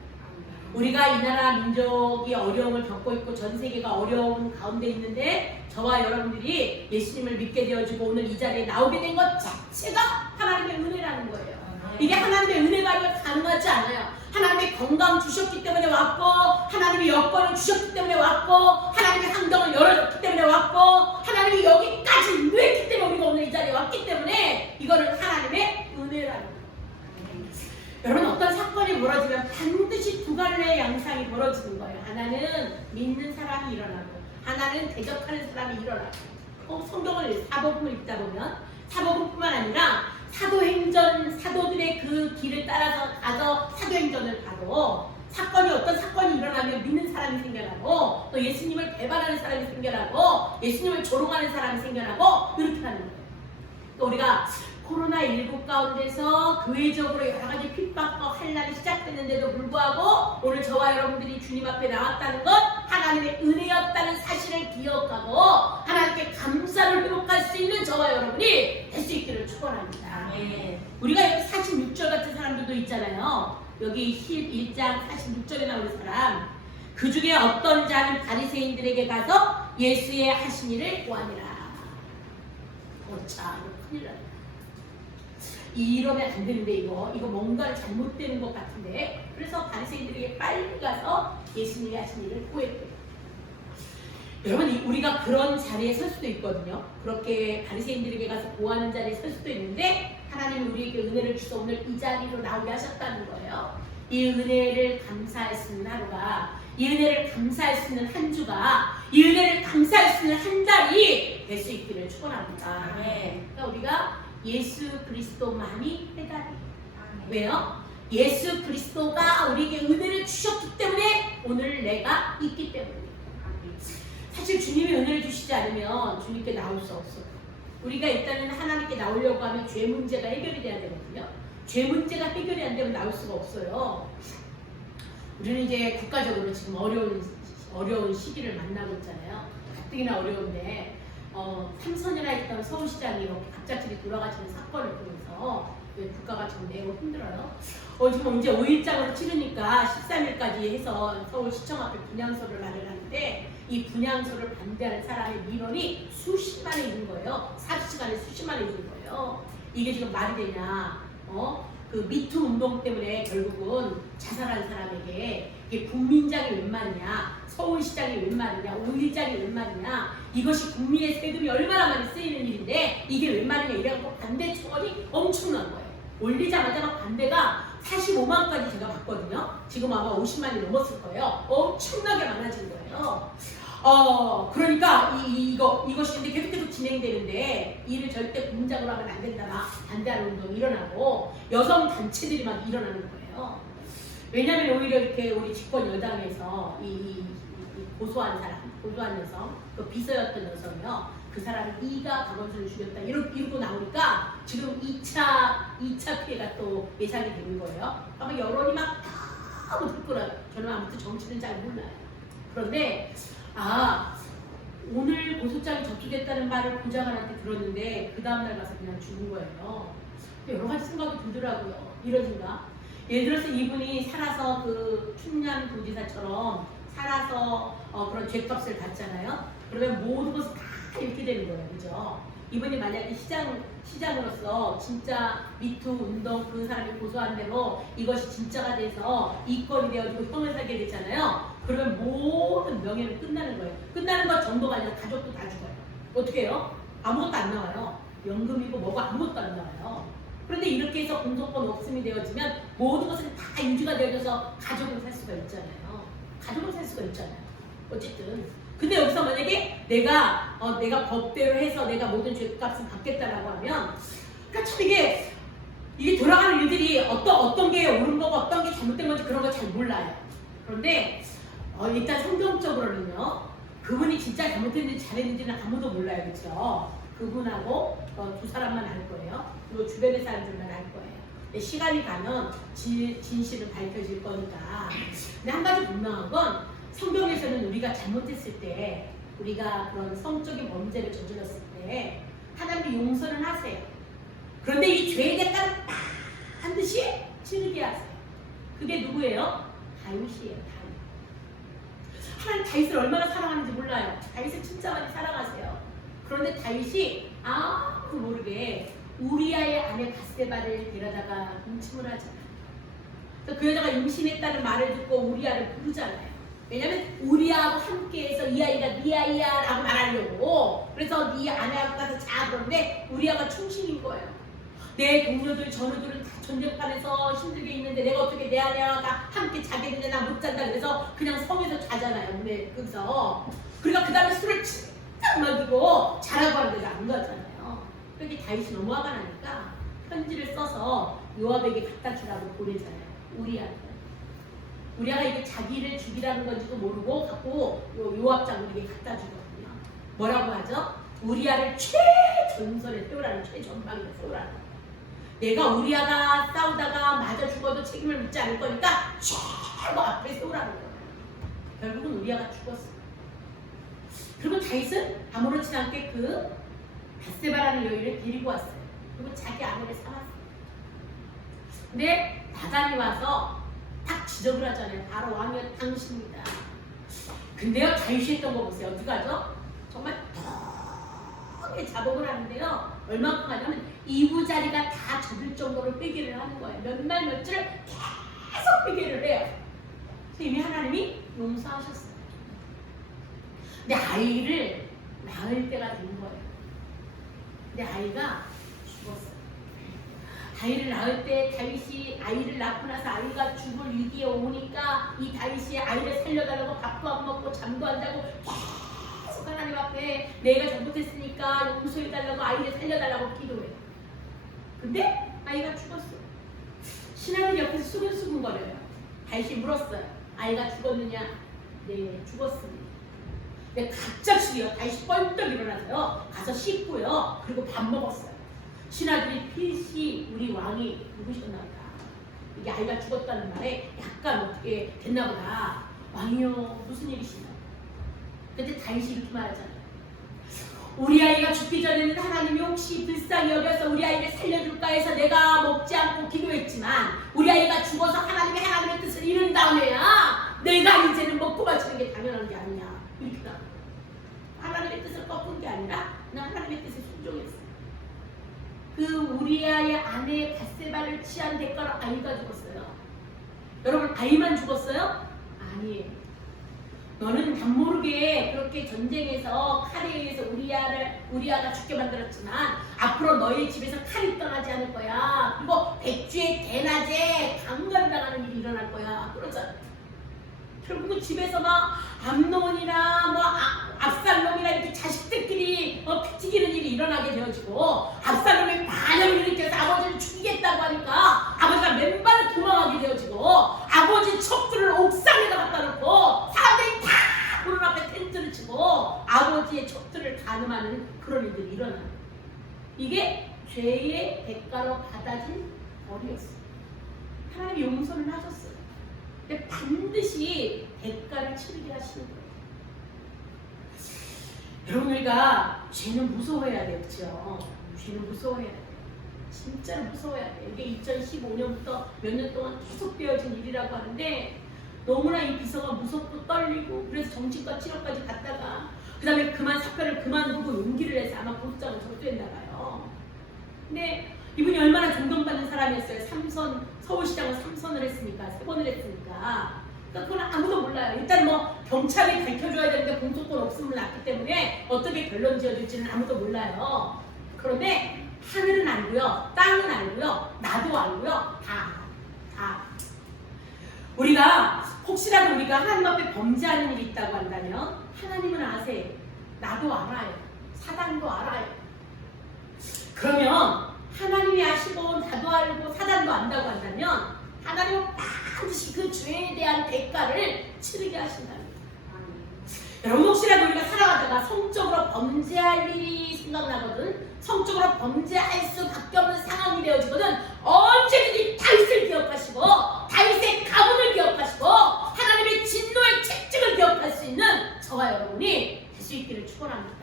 우리가 이 나라 민족이 어려움을 겪고 있고 전 세계가 어려운 가운데 있는데 저와 여러분들이 예수님을 믿게 되어지고 오늘 이 자리에 나오게 된 것 자체가 하나님의 은혜라는 거예요. 이게 하나님의 은혜가 가능하지 않아요. 하나님의 건강 주셨기 때문에 왔고, 하나님의 여건을 주셨기 때문에 왔고, 하나님의 항정을 열어줬기 때문에 왔고, 하나님이 여기까지 인도했기 때문에 우리가 오늘 이 자리에 왔기 때문에 이거는 하나님의 은혜라는 거예요. 여러분, 어떤 사건이 벌어지면 반드시 두 갈래의 양상이 벌어지는 거예요. 하나는 믿는 사람이 일어나고, 하나는 대적하는 사람이 일어나고. 성경을 사복음을 읽다 보면 사복음뿐만 아니라 사도행전, 사도들의 그 길을 따라서 가서 사도행전을 봐도 어떤 사건이 일어나면 믿는 사람이 생겨나고, 또 예수님을 배반하는 사람이 생겨나고, 예수님을 조롱하는 사람이 생겨나고, 이렇게 하는 거예요. 또 우리가 코로나19 가운데서 교회적으로 여러 가지 핍박과 환난이 시작됐는데도 불구하고 오늘 저와 여러분들이 주님 앞에 나왔다는 것, 하나님의 은혜였다는 사실을 기억하고 하나님께 감사를 회복할 수 있는 저와 여러분이 될 수 있기를 축원합니다. 우리가 여기 46절 같은 사람들도 있잖아요. 여기 11장 46절에 나오는 사람, 그 중에 어떤 자는 바리새인들에게 가서 예수의 하신 일을 구하니라. 참 큰일 났다. 이러면 안 되는데 이거 뭔가 잘못되는 것 같은데, 그래서 바리새인들에게 빨리 가서 예수님이 하신 일을 구했대요. 여러분, 우리가 그런 자리에 설 수도 있거든요. 그렇게 바리새인들에게 가서 구하는 자리에 설 수도 있는데 하나님이 우리에게 은혜를 주셔서 오늘 이 자리로 나오게 하셨다는 거예요. 이 은혜를 감사할 수 있는 하루가, 이 은혜를 감사할 수 있는 한 주가, 이 은혜를 감사할 수 있는 한 달이 될 수 있기를 축원합니다. 그러니까 우리가 예수 그리스도만이 해답이. 왜요? 예수 그리스도가 우리에게 은혜를 주셨기 때문에 오늘 내가 있기 때문에. 사실 주님이 은혜를 주시지 않으면 주님께 나올 수 없어요. 우리가 일단은 하나님께 나오려고 하면 죄 문제가 해결이 돼야 되거든요. 죄 문제가 해결이 안 되면 나올 수가 없어요. 우리는 이제 국가적으로 지금 어려운 시기를 만나고 있잖아요. 가뜩이나 어려운데 삼선이나 있던 서울시장이 이렇게 갑작스레 돌아가시는 사건을 통해서 국가가 좀 매우 힘들어요. 지금 이제 5일장으로 치르니까 13일까지 해서 서울시청 앞에 분향소를 마련하는데 이 분향소를 반대하는 사람의 민원이 수십만에 있는 거예요. 40시간에 수십만에 있는 거예요. 이게 지금 말이 되냐? 그 미투 운동 때문에 결국은 자살한 사람에게 이게 국민장이 웬 말이냐, 서울시장이 웬 말이냐, 5일장이 웬 말이냐, 이것이 국민의 세금이 얼마나 많이 쓰이는 일인데 이게 웬 말이냐 이래갖고 반대 청원이 엄청난 거예요. 올리자마자 막 반대가 45만까지 제가 봤거든요. 지금 아마 50만이 넘었을 거예요. 엄청나게 많아진 거예요. 그러니까 이것이 근데 계속 진행되는데 이를 절대 공작으로 하면 안 된다. 막 반대하는 운동이 일어나고 여성 단체들이 막 일어나는 거예요. 왜냐하면 오히려 이렇게 우리 집권 여당에서 이 고소한 여성, 그 비서였던 여성이요. 그 사람이 이가 박원순을 죽였다 이러고 나오니까 지금 2차 피해가 또 예상이 되는 거예요. 아마 여론이 막 너무 들끓어요. 저는 아무튼 정치는 잘 몰라요. 그런데 오늘 고소장이 접수됐다는 말을 보좌관한테 들었는데 그 다음날 가서 그냥 죽은 거예요. 여러 가지 생각이 들더라고요. 이런 생각. 예를 들어서 이분이 살아서 그 춘남 도지사처럼 살아서 그런 죄값을 받잖아요. 그러면 모든 것이 다 이렇게 되는 거예요. 그죠? 이분이 만약에 시장으로서 진짜 미투 운동 그 사람이 고소한 대로 이것이 진짜가 돼서 이권이 되어지고 형을 살게 되잖아요. 그러면 모든 명예는 끝나는 거예요. 끝나는 것 정도가 아니라 가족도 다 죽어요. 어떻게 해요? 아무것도 안 나와요. 연금이고 뭐고 아무것도 안 나와요. 그런데 이렇게 해서 공소권 없음이 되어지면 모든 것은 다 유지가 되어져서 가족을 살 수가 있잖아요. 가족을 살 수가 있잖아요. 어쨌든. 근데 여기서 만약에 내가 법대로 해서 내가 모든 죄값을 받겠다라고 하면, 그러니까 참 이게 돌아가는 일들이 어떤 게 옳은 거고 어떤 게 잘못된 건지 그런 거 잘 몰라요. 그런데 일단 성경적으로는요. 그분이 진짜 잘못했는지 잘했는지는 아무도 몰라요. 그렇죠? 그분하고 두 사람만 알 거예요. 그리고 주변의 사람들만 알 거예요. 근데 시간이 가면 진실은 밝혀질 거니까. 근데 한 가지 분명한 건 성경에서는 우리가 잘못했을 때 우리가 그런 성적인 범죄를 저질렀을 때 하나님이 용서는 하세요. 그런데 이 죄의 대가를 반드시 치르게 하세요. 그게 누구예요? 다윗이에요. 하나님 다윗을 얼마나 사랑하는지 몰라요. 다윗을 진짜 많이 사랑하세요. 그런데 다윗이 아무도 모르게 우리아의 아내 바세바를 데려다가 음침을 하잖아요. 그래서 그 여자가 임신했다는 말을 듣고 우리아를 부르잖아요. 왜냐면 우리아하고 함께해서 이 아이가 네 아이야 라고 말하려고. 그래서 네 아내하고 가서 자. 그런데 우리아가 충신인 거예요. 내 동료들 전우들은 다 전쟁판에서 힘들게 있는데 내가 어떻게 내 아내와 함께 자겠는데 나 못 잔다. 그래서 그냥 성에서 자잖아요. 근데 거기서 그러니까 그 다음에 술을 진짜 먹이고 자라고 하는데도 안 가잖아요. 그렇게 다윗이 너무 화가 나니까 편지를 써서 요압에게 갖다 주라고 보내잖아요. 우리아가 이게 자기를 죽이라는 건지도 모르고 갖고 요압 장군에게 갖다 주거든요. 뭐라고 하죠? 우리아를 최전선에 세우라는, 최전방에 세우라는. 내가 우리아가 싸우다가 맞아 죽어도 책임을 묻지 않을 거니까 최고 앞에 세우라는 거예요. 결국은 우리아가 죽었어요. 그리고 다윗은 아무렇지 않게 그 바세바라는 여인을 데리고 왔어요. 그리고 자기 아내를 삼았어요. 근데 나단이 와서 딱 지적을 하잖아요. 바로 왕이여 당신입니다. 근데요, 다윗이 했던 거 보세요. 어떻게 하죠? 정말 턱에 자복을 하는데요. 얼마큼 하냐면 이부자리가 다 젖을 정도로 회개를 하는 거예요. 몇 날 며칠을 계속 회개를 해요. 이미 하나님이 용서하셨어요. 근데 아이를 낳을 때가 된 거예요. 근데 아이가 죽었어요. 아이를 낳을 때 다윗이 아이를 낳고 나서 아이가 죽을 위기에 오니까 이 다윗이 아이를 살려달라고 밥도 안 먹고 잠도 안 자고 계속 하나님 앞에 내가 잘못했으니까 용서해달라고 아이를 살려달라고 기도해요. 근데 아이가 죽었어요. 신하들 옆에서 수근수근거려요. 다윗이 물었어요. 아이가 죽었느냐? 네, 죽었습니다. 근데 갑자기요, 다윗이 뻘떡 일어나서요. 가서 씻고요. 그리고 밥 먹었어요. 신하들이 필시 우리 왕이 누구셨나 보다. 이게 아이가 죽었다는 말에 약간 어떻게 됐나 보다. 왕이요, 무슨 일이시나? 근데 다윗이 이렇게 말하잖아요. 우리 아이가 죽기 전에는 하나님이 혹시 불쌍히 여겨서 우리 아이를 살려줄까 해서 내가 먹지 않고 기도했지만 우리 아이가 죽어서 하나님의 뜻을 이룬 다음에야 내가 이제는 먹고 마시는 게 당연한 게 아니냐. 이렇게 나와요. 하나님의 뜻을 꺾은 게 아니라 그냥 하나님의 뜻에 순종했어요. 그 우리아의 아내 바세바를 취한 대가로 아이가 죽었어요. 여러분, 아이만 죽었어요? 아니에요. 너는 남모르게 그렇게 전쟁에서 칼에 의해서 우리아가 죽게 만들었지만 앞으로 너희 집에서 칼이 떠나지 않을 거야. 그리고 백주의 대낮에 강간당하는 일이 일어날 거야. 그러잖아요. 결국은 집에서 막 암논이나 뭐 압살롬이나 이렇게 자식들끼리 피 튀기는 일이 일어나게 되어지고 압살롬이 반역을 일으켜서 아버지를 죽이겠다고 하니까 아버지가 맨발로 도망하게 되어지고 아버지 척들을 옥상에다 갖다 놓고 사람들이 다 보는 앞에 텐트를 치고 아버지의 척들을 가늠하는 그런 일들이 일어나요. 이게 죄의 대가로 받아진 벌이었어요. 하나님이 용서를 하셨어요. 근데 반드시 대가를 치르게 하시는 거예요. 여러분, 우리가 죄는 무서워해야 돼요. 그렇죠? 죄는 무서워해야 돼요. 진짜로 무서워해야 돼요. 이게 2015년부터 몇 년 동안 계속 되어진 일이라고 하는데 너무나 이 비서가 무섭고 떨리고 그래서 정신과 치료까지 갔다가 그 다음에 사건을 그만두고 용기를 내서 아마 고소장을 접수했나 봐요. 근데 이분이 얼마나 존경받는 사람이었어요. 서울시장을 3선을 했으니까, 3번을 했으니까. 그러니까 그건 아무도 몰라요. 일단 뭐 경찰이 밝혀줘야 되는데 공소권 없음을 났기 때문에 어떻게 결론 지어줄지는 아무도 몰라요. 그런데 하늘은 알고요, 땅은 알고요, 나도 알고요, 다. 우리가 혹시라도 우리가 하나님 앞에 범죄하는 일이 있다고 한다면 하나님은 아세요. 나도 알아요. 사단도 알아요. 그러면 하나님이 아시고 나도 알고 사단도 안다고 한다면 하나님은 반드시 그 죄에 대한 대가를 치르게 하신답니다. 여러분 혹시라도 우리가 살아가다가 성적으로 범죄할 일이 생각나거든, 성적으로 범죄할 수밖에 없는 상황이 되어지거든, 언제든지 다윗을 기억하시고 다윗의 가문을 기억하시고 하나님의 진노의 책찍을 기억할 수 있는 저와 여러분이 될 수 있기를 축원합니다.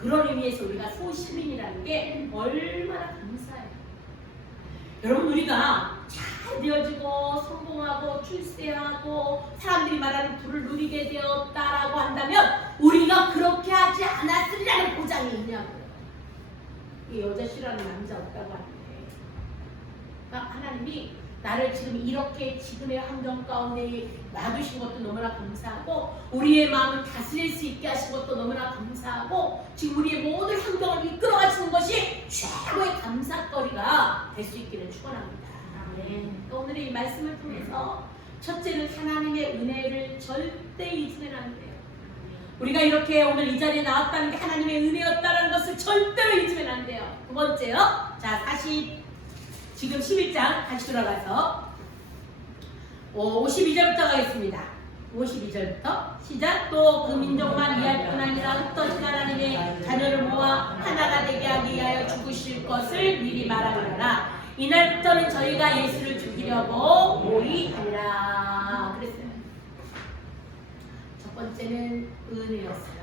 그런 의미에서 우리가 소시민이라는 게 얼마나 감사해요. 여러분 우리가 잘 되어지고 성공하고 출세하고 사람들이 말하는 부를 누리게 되었다라고 한다면 우리가 그렇게 하지 않았으리라는 보장이 있냐고요. 이 여자 싫어하는 남자 없다고 하는데, 그러니까 하나님이 나를 지금 이렇게 지금의 환경 가운데 놔두신 것도 너무나 감사하고 우리의 마음을 다스릴 수 있게 하신 것도 너무나 감사하고 지금 우리의 모든 환경을 이끌어 가시는 것이 최고의 감사거리가 될 수 있기를 축원합니다. 그러니까 오늘의 이 말씀을 통해서 첫째는 하나님의 은혜를 절대 잊으면 안 돼요. 우리가 이렇게 오늘 이 자리에 나왔다는 게 하나님의 은혜였다는 것을 절대로 잊으면 안 돼요. 두 번째요. 자, 지금 11장 다시 돌아가서 52절부터 가겠습니다. 52절부터 시작. 또 그 민족만 위할 뿐 아니라 흩어진 하나님의 자녀를 모아 하나가 되게 하기 위하여 죽으실 것을 미리 말하노라. 이날부터는 저희가 예수를 죽이려고 모의하리라. 그랬어요. 첫 번째는 은혜였어요.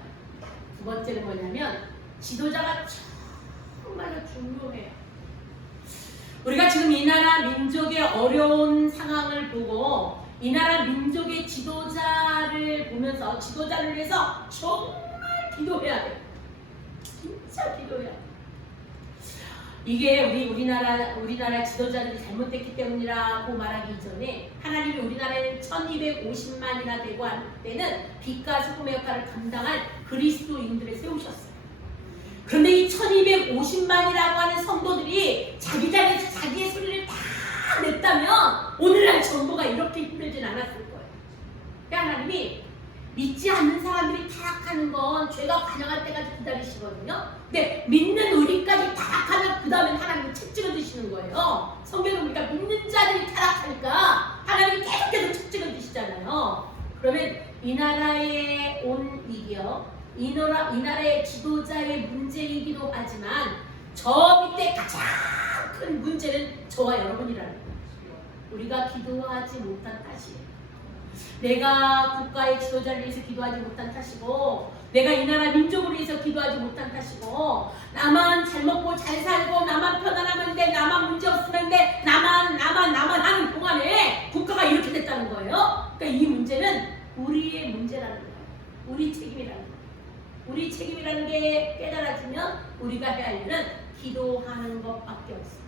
두 번째는 뭐냐면 지도자가 정말로 중요해요. 우리가 지금 이 나라 민족의 어려운 상황을 보고 이 나라 민족의 지도자를 보면서 지도자를 위해서 정말 기도해야 돼요. 진짜 기도해야 돼요. 이게 우리나라 지도자들이 잘못됐기 때문이라고 말하기 이전에 하나님이 우리나라에는 1250만이나 되고 할 때는 빛과 소금의 역할을 감당할 그리스도인들을 세우셨어요. 그런데 이 1250만이라고 하는 성도들이 자기 자리에서 자기의 소리를 다 냈다면 오늘날 정부가 이렇게 힘들진 않았을 거예요. 그러니까 하나님이 믿지 않는 사람들이 타락하는 건 죄가 관영할 때까지 기다리시거든요. 근데 믿는 우리까지 타락하면 그 다음에 하나님이 책 찍어주시는 거예요. 성경을 보니까 믿는 자들이 타락하니까 하나님이 계속해서 책 찍어주시잖아요. 그러면 이 나라에 온 위기요, 이 나라의 지도자의 문제이기도 하지만 저 밑에 가장 큰 문제는 저와 여러분이라는 거예요. 우리가 기도하지 못한 탓이에요. 내가 국가의 지도자를 위해서 기도하지 못한 탓이고 내가 이 나라 민족을 위해서 기도하지 못한 탓이고 나만 잘 먹고 잘 살고 나만 편안하면 돼, 나만 문제 없으면 돼, 나만 하는 동안에 국가가 이렇게 됐다는 거예요. 그러니까 이 문제는 우리의 문제라는 거예요. 우리 책임이라는 거예요. 우리 책임이라는 게 깨달아지면 우리가 해야 할 일은 기도하는 것밖에 없어요.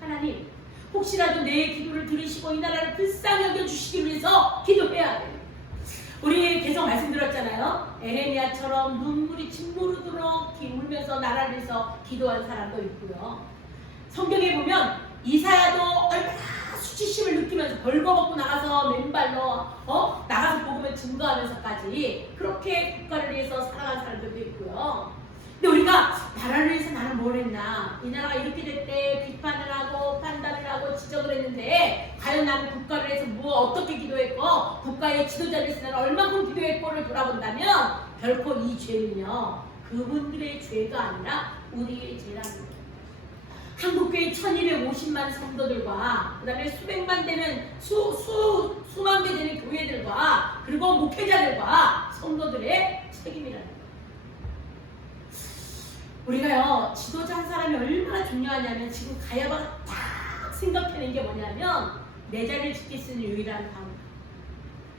하나님, 혹시라도 내 기도를 들으시고 이 나라를 불쌍히 여겨주시기 위해서 기도해야 돼요. 우리 계속 말씀드렸잖아요. 에레미야처럼 눈물이 짓무르도록 울면서 나라를 위해서 기도한 사람도 있고요. 성경에 보면 이사야도 얼마나 수치심을 느끼면서 벌거벗고 나가서 맨발로 나가서 복음을 증거하면서까지 그렇게 국가를 위해서 살아간 사람들도 있고요. 근데 우리가 나라를 위해서 나는 뭘 했나, 이 나라가 이렇게 됐대 비판을 하고 판단을 하고 지적을 했는데 과연 나는 국가를 위해서 어떻게 기도했고 국가의 지도자를 위해서 나는 얼마큼 기도했고를 돌아본다면 결코 이 죄는요 그분들의 죄가 아니라 우리의 죄라는 거예요. 한국교회 1250만 성도들과 그 다음에 수백만 되는 수만 개 되는 교회들과 그리고 목회자들과 성도들의 책임이라는 거예요. 우리가요 지도자 한 사람이 얼마나 중요하냐면 지금 가야바가 딱 생각해낸 게 뭐냐면 내 자리를 지킬 수 있는 유일한 방법,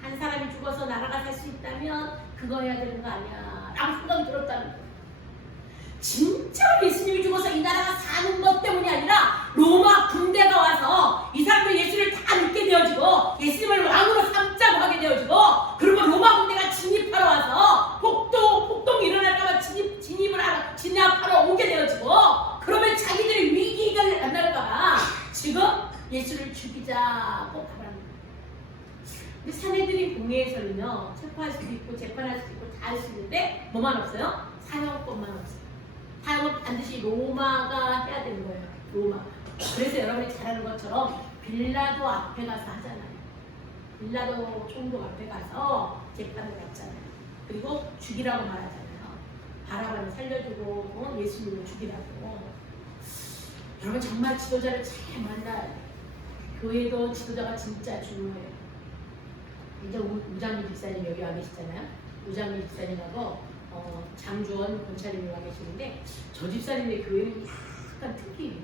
한 사람이 죽어서 나라가 살 수 있다면 그거 해야 되는 거 아니야 라고 생각이 들었다는 거예요. 진짜 예수님이 죽어서 이 나라가 사는 것 때문이 아니라 로마 군대가 와서 이 사람들 예수를 다 믿게 되어지고 예수님을 왕으로 삼자고 하게 되어지고 그리고 로마 군대가 진입하러 와서 폭동이 일어날까봐 진압하러 오게 되어지고 그러면 자기들의 위기가 만날까봐 지금 예수를 죽이자고 가라는 거예요. 근데 사내들이 공회에서는요 체포할 수도 있고 재판할 수도 있고 다 할 수 있는데 뭐만 없어요? 사형법만 없어요. 사용은 반드시 로마가 해야 되는 거예요. 로마. 그래서 여러분이 잘 아는 것처럼 빌라도 앞에 가서 하잖아요. 빌라도 총독 앞에 가서 재판을 받잖아요. 그리고 죽이라고 말하잖아요. 바라바를 살려주고 예수님을 죽이라고. 여러분 정말 지도자를 잘 만나야 돼요. 교회도 지도자가 진짜 중요해요. 이제 우장미 집사님 여기 와 계시잖아요. 우장미 집사님하고 장주원 권차님이 와 계시는데 저 집사님의 교회는 약간 특이해요.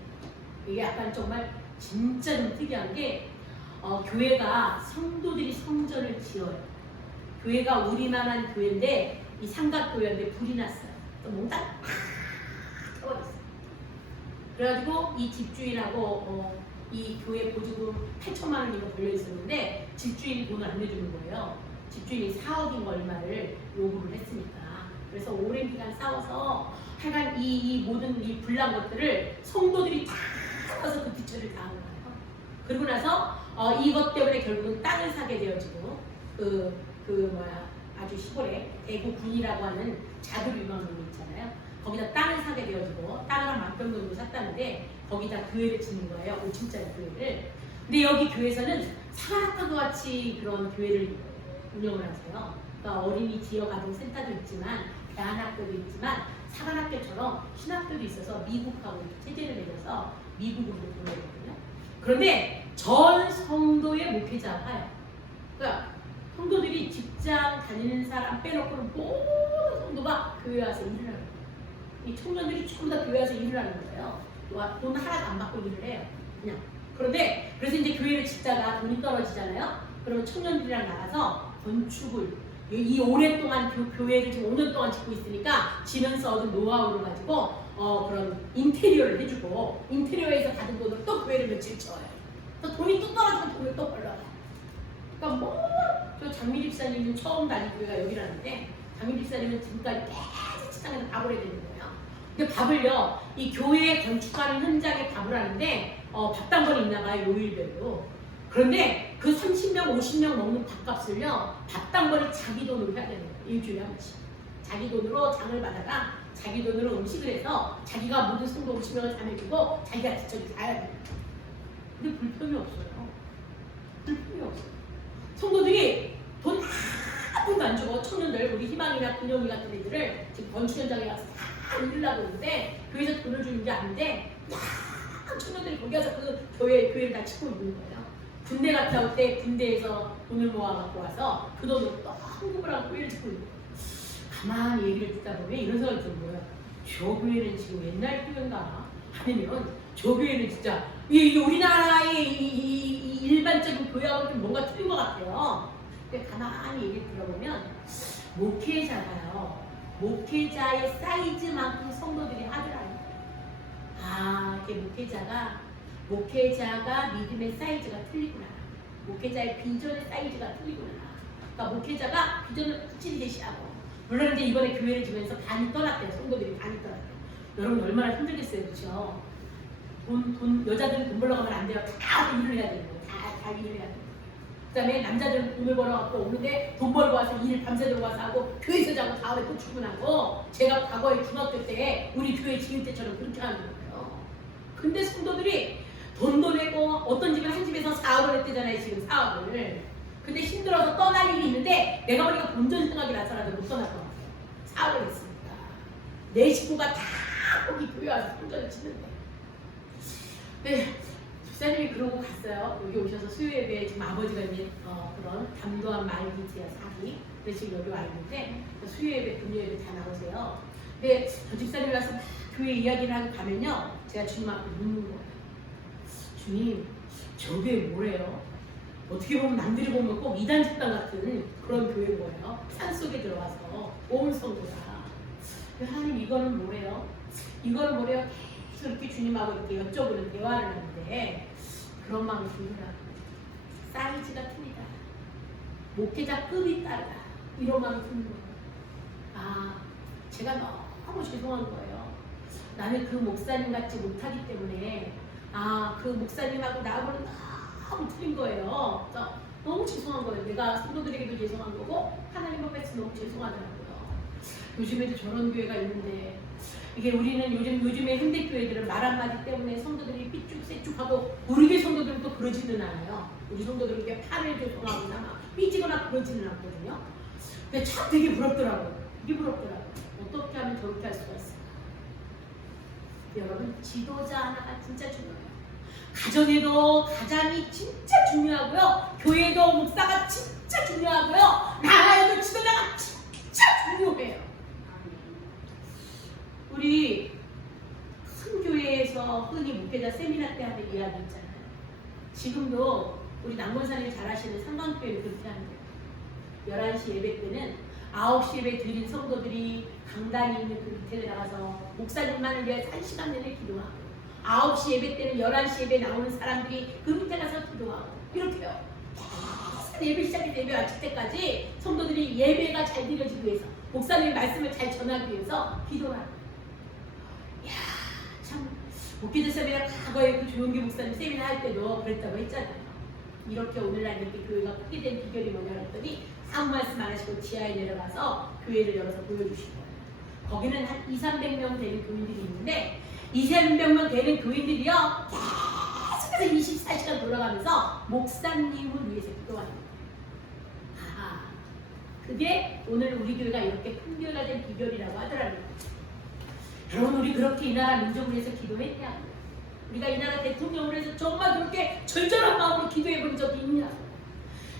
이게 약간 정말 진짜 좀 특이한 게 교회가 성도들이 성전을 지어요. 교회가 우리만한 교회인데 이 삼각교회인데 불이 났어요. 또 몽땅 태워졌어요. 그래가지고 이 집주인하고 이 교회 보증금 8천만 원이가 걸려 있었는데 집주인이 돈을 안 내주는 거예요. 집주인이 4억인 얼마를 요구를 했으니까. 그래서 오랜 기간 싸워서 하여간 이 모든 이 불난 것들을 성도들이 다 와서 그 뒷처리를 다 한 거예요. 그리고 나서 이것 때문에 결국은 땅을 사게 되어지고 아주 시골에 대구군이라고 하는 자두로 유명한 놈이 있잖아요. 거기다 땅을 사게 되어지고 땅을 한 10,000평 정도 샀다는데 거기다 교회를 짓는 거예요. 5층짜리 교회를. 근데 여기 교회에서는 사관학교도 같이 그런 교회를 운영을 하세요. 그러니까 어린이 지역아동 센터도 있지만 대안학교도 있지만 사관학교처럼 신학교도 있어서 미국하고 체제를 맺어서 미국으로 보내거든요. 그런데 전 성도의 목회자가 그러니까 성도들이 직장 다니는 사람 빼놓고는 모든 성도가 교회 와서 일을 하는 거예요. 이 청년들이 전부 다 교회 와서 일을 하는 거예요. 돈 하나도 안 받고 일을 해요. 그냥. 그런데 그래서 이제 교회를 짓다가 돈이 떨어지잖아요. 그러면 청년들이랑 나가서 건축을 이 오랫동안 교회를 지금 5년 동안 짓고 있으니까 지면서 얻은 노하우를 가지고 그런 인테리어를 해주고 인테리어에서 받은 돈으로 또 교회를 며칠 쳐요. 또 돈이 또 떨어지면 돈을 또 벌러가요. 그러니까 저 장미 집사님은 처음 다닌 교회가 여기라는데 장미 집사님은 지금까지 계속 식당에서 밥을 해야 되는 거예요. 근데 밥을요, 이 교회 건축하는 현장에 밥을 하는데 밥당번이 있나 봐요, 요일별로. 그런데 그 30명, 50명 먹는 밥값을요, 밥당번이 자기 돈으로 해야 되는 거예요. 일주일에 한 번씩. 자기 돈으로 장을 받아가 자기 돈으로 음식을 해서 자기가 모든 성도 50명을 다 먹이고 자기가 직접 다 해야 돼요. 근데 불평이 없어요. 불평이 없어요. 성도들이 돈 한 푼도 안 주고 청년들, 우리 희망이나 근영이 같은 애들을 지금 건축 현장에 가서 다 일을 하고 있는데 교회에서 돈을 주는 게 아닌데 청년들이 거기 가서 그 교회를 다 짓고 있는 거예요. 군대 갔다 올 때 군대에서 돈을 모아갖고 와서 그 돈으로 또 한국을 하고 교회를 짓고 있는 거예요. 가만히 얘기를 듣다 보면 이런 생각이 드는 거예요. 저 교회는 지금 옛날 교회인가? 아니면 저 교회는 진짜 이게 우리나라의 이 일반적인 교회하고 좀 뭔가 틀린 것 같아요. 근데 가만히 얘기를 들어보면 목회자가요. 목회자의 사이즈만큼 성도들이 하더라고요. 이게 목회자가 믿음의 사이즈가 틀리구나. 목회자의 비전의 사이즈가 틀리구나. 그러니까 목회자가 비전을 확실히 제시하고, 물론 이제 이번에 교회를 지면서 반이 떠났대요. 성도들이 반이 떠났대요. 여러분 얼마나 힘들겠어요, 그렇죠? 여자들은 돈 벌러 가면 안 돼요. 다 일을 해야 되는 거예요. 다 일을 해야 돼요. 그 다음에 남자들은 돈을 벌어갖고 오는데 돈 벌고 와서 일 밤새도록 와서 하고 교회에서 자고 다음에 또 출근하고, 제가 과거에 중학교 때 우리 교회 지을 때처럼 그렇게 하는 거예요. 근데 성도들이 돈도 내고 어떤 집은 한 집에서 사업을 했대잖아요. 지금 사업을. 근데 힘들어서 떠날 일이 있는데 내가 보니까 본전 생각이 나서라도 못 떠날 것 같아요. 사업을 했으니까. 내 식구가 다 거기 교회 와서 본전을 치는데. 네, 집사님이 그러고 갔어요. 여기 오셔서 수요 예배에 지금 아버지가 이제 그런 담도한 말기지야 사기. 그래서 지금 여기 와 있는데 수요 예배, 금요 예배 다 나오세요. 근데 저 집사님이 와서 교회 이야기를 하고 가면요, 제가 주님 앞에 묻는 거예요. 주님, 저 교회 뭐래요? 어떻게 보면 남들이 보면 꼭 이단 집단 같은 그런 교회인 거예요. 산 속에 들어가서 온 성도가. 하나님, 이거는 뭐래요? 이거는 뭐래요? 계속 이렇게 주님하고 이렇게 여쭤보는 대화를 하는데 그런 마음이 들더라고요. 사이즈가 틀리다. 목회자 급이 다르다. 이런 마음이 드는 거예요. 제가 너무 죄송한 거예요. 나는 그 목사님 같지 못하기 때문에 그 목사님하고 나하고는 너무 틀린 거예요. 그래서 너무 죄송한 거예요. 내가 성도들에게도 죄송한 거고 하나님 앞에서 너무 죄송하더라고요. 요즘에도 저런 교회가 있는데 이게 우리는 요즘에 현대교회들은 말 한마디 때문에 성도들이 삐쭉새쭉하고 우리 교회 성도들은 또 그러지는 않아요. 우리 성도들은 이렇게 팔을 조성하거나 막 삐지거나 그러지는 않거든요. 근데 참 되게 부럽더라고요. 이게 부럽더라고요. 어떻게 하면 저렇게 할 수가 있을까? 여러분, 지도자 하나가 진짜 중요해요. 가정에도 가장이 진짜 중요하고요. 교회도 목사가 진짜 중요하고요. 나라에도 지도자가 진짜 중요해요. 우리 큰 교회에서 흔히 목회자 세미나 때 하는 이야기 있잖아요. 지금도 우리 남원산에 잘 아시는 상강교회를 그렇게 하는 거예요. 11시 예배 때는 9시 예배 드린 성도들이 강단이 있는 그 밑에 나가서 목사님만을 위해서 1시간 내내 기도하고 9시 예배 때는 11시 예배 나오는 사람들이 그 밑에 가서 기도하고 이렇게요. 예배 시작해서 예배 마칠 때까지 성도들이 예배가 잘 드려지기 위해서 목사님의 말씀을 잘 전하기 위해서 기도를 하고 이야 참 목회자 세미나 과거에 그 조용기 목사님 세미나 할 때도 그랬다고 했잖아요. 이렇게 오늘날 이렇게 교회가 크게 된 비결이 뭐냐 했더니 아무 말씀 안 하시고 지하에 내려가서 교회를 열어서 보여주신 거예요. 거기는 한 200~300명 되는 교인들이 있는데 200~300명 되는 교인들이요 계속해서 24시간 돌아가면서 목사님을 위해서 기도하는 거예요. 아, 그게 오늘 우리 교회가 이렇게 큰 교회가 된 비결이라고 하더라고요. 여러분, 우리 그렇게 이 나라 민족을 위해서 기도했냐고요. 우리가 이 나라 대통령을 위해서 정말 그렇게 절절한 마음으로 기도해 본 적이 있냐.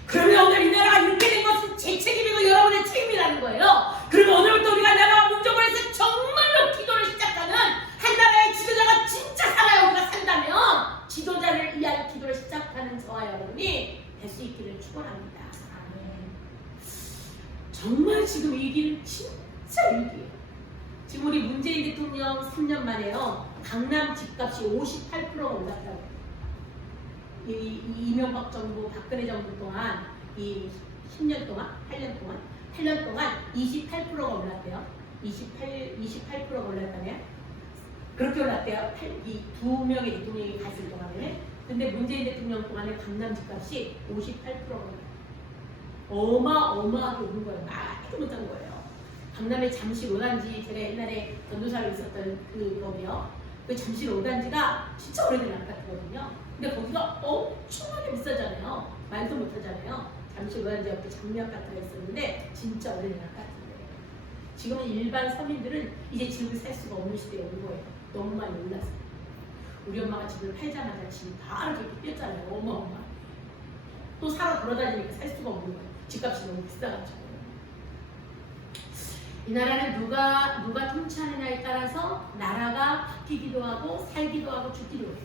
그러면 오늘 이 나라가 이렇게 된 것은 제 책임이고 여러분의 책임이라는 거예요. 그리고 오늘부터 우리가 나라와 민족을 위해서 정말로 기도를 시작하는 한 나라의 지도자가 진짜 살아야 우리가 산다면 지도자를 위한 기도를 시작하는 저와 여러분이 될 수 있기를 축원합니다. 정말 지금 이 길은 진짜 위기예요. 지금 우리 문재인 대통령 3년 만에요. 강남 집값이 58%가 올랐다고. 이 이명박 정부, 박근혜 정부 동안 이 10년 동안, 8년 동안 28%가 올랐대요. 28%가 올랐다면 그렇게 올랐대요. 이 두 명의 대통령이 갔을 동안에. 근데 문재인 대통령 동안에 강남 집값이 58%가 올랐대요. 어마어마하게 오른 거예요. 말도 못한 거예요. 강남의 잠실 5단지, 제가 옛날에 전도사로 있었던 그 거기요. 그 잠실 5단지가 진짜 오래된 아파트거든요. 근데 거기가 엄청나게 비싸잖아요. 말도 못하잖아요. 잠실 5단지 옆에 장미 아파트가 있었는데 진짜 오래된 아파트인데 지금은 일반 서민들은 이제 집을 살 수가 없는 시대에 온 거예요. 너무 많이 올랐어요. 우리 엄마가 집을 팔자마자 집이 바로 이렇게 뛰었잖아요. 어마어마. 또 사러 돌아다니니까 살 수가 없는 거예요. 집값이 너무 비싸가지고. 이 나라는 누가 통치하느냐에 따라서 나라가 바뀌기도 하고 살기도 하고 죽기도 해요.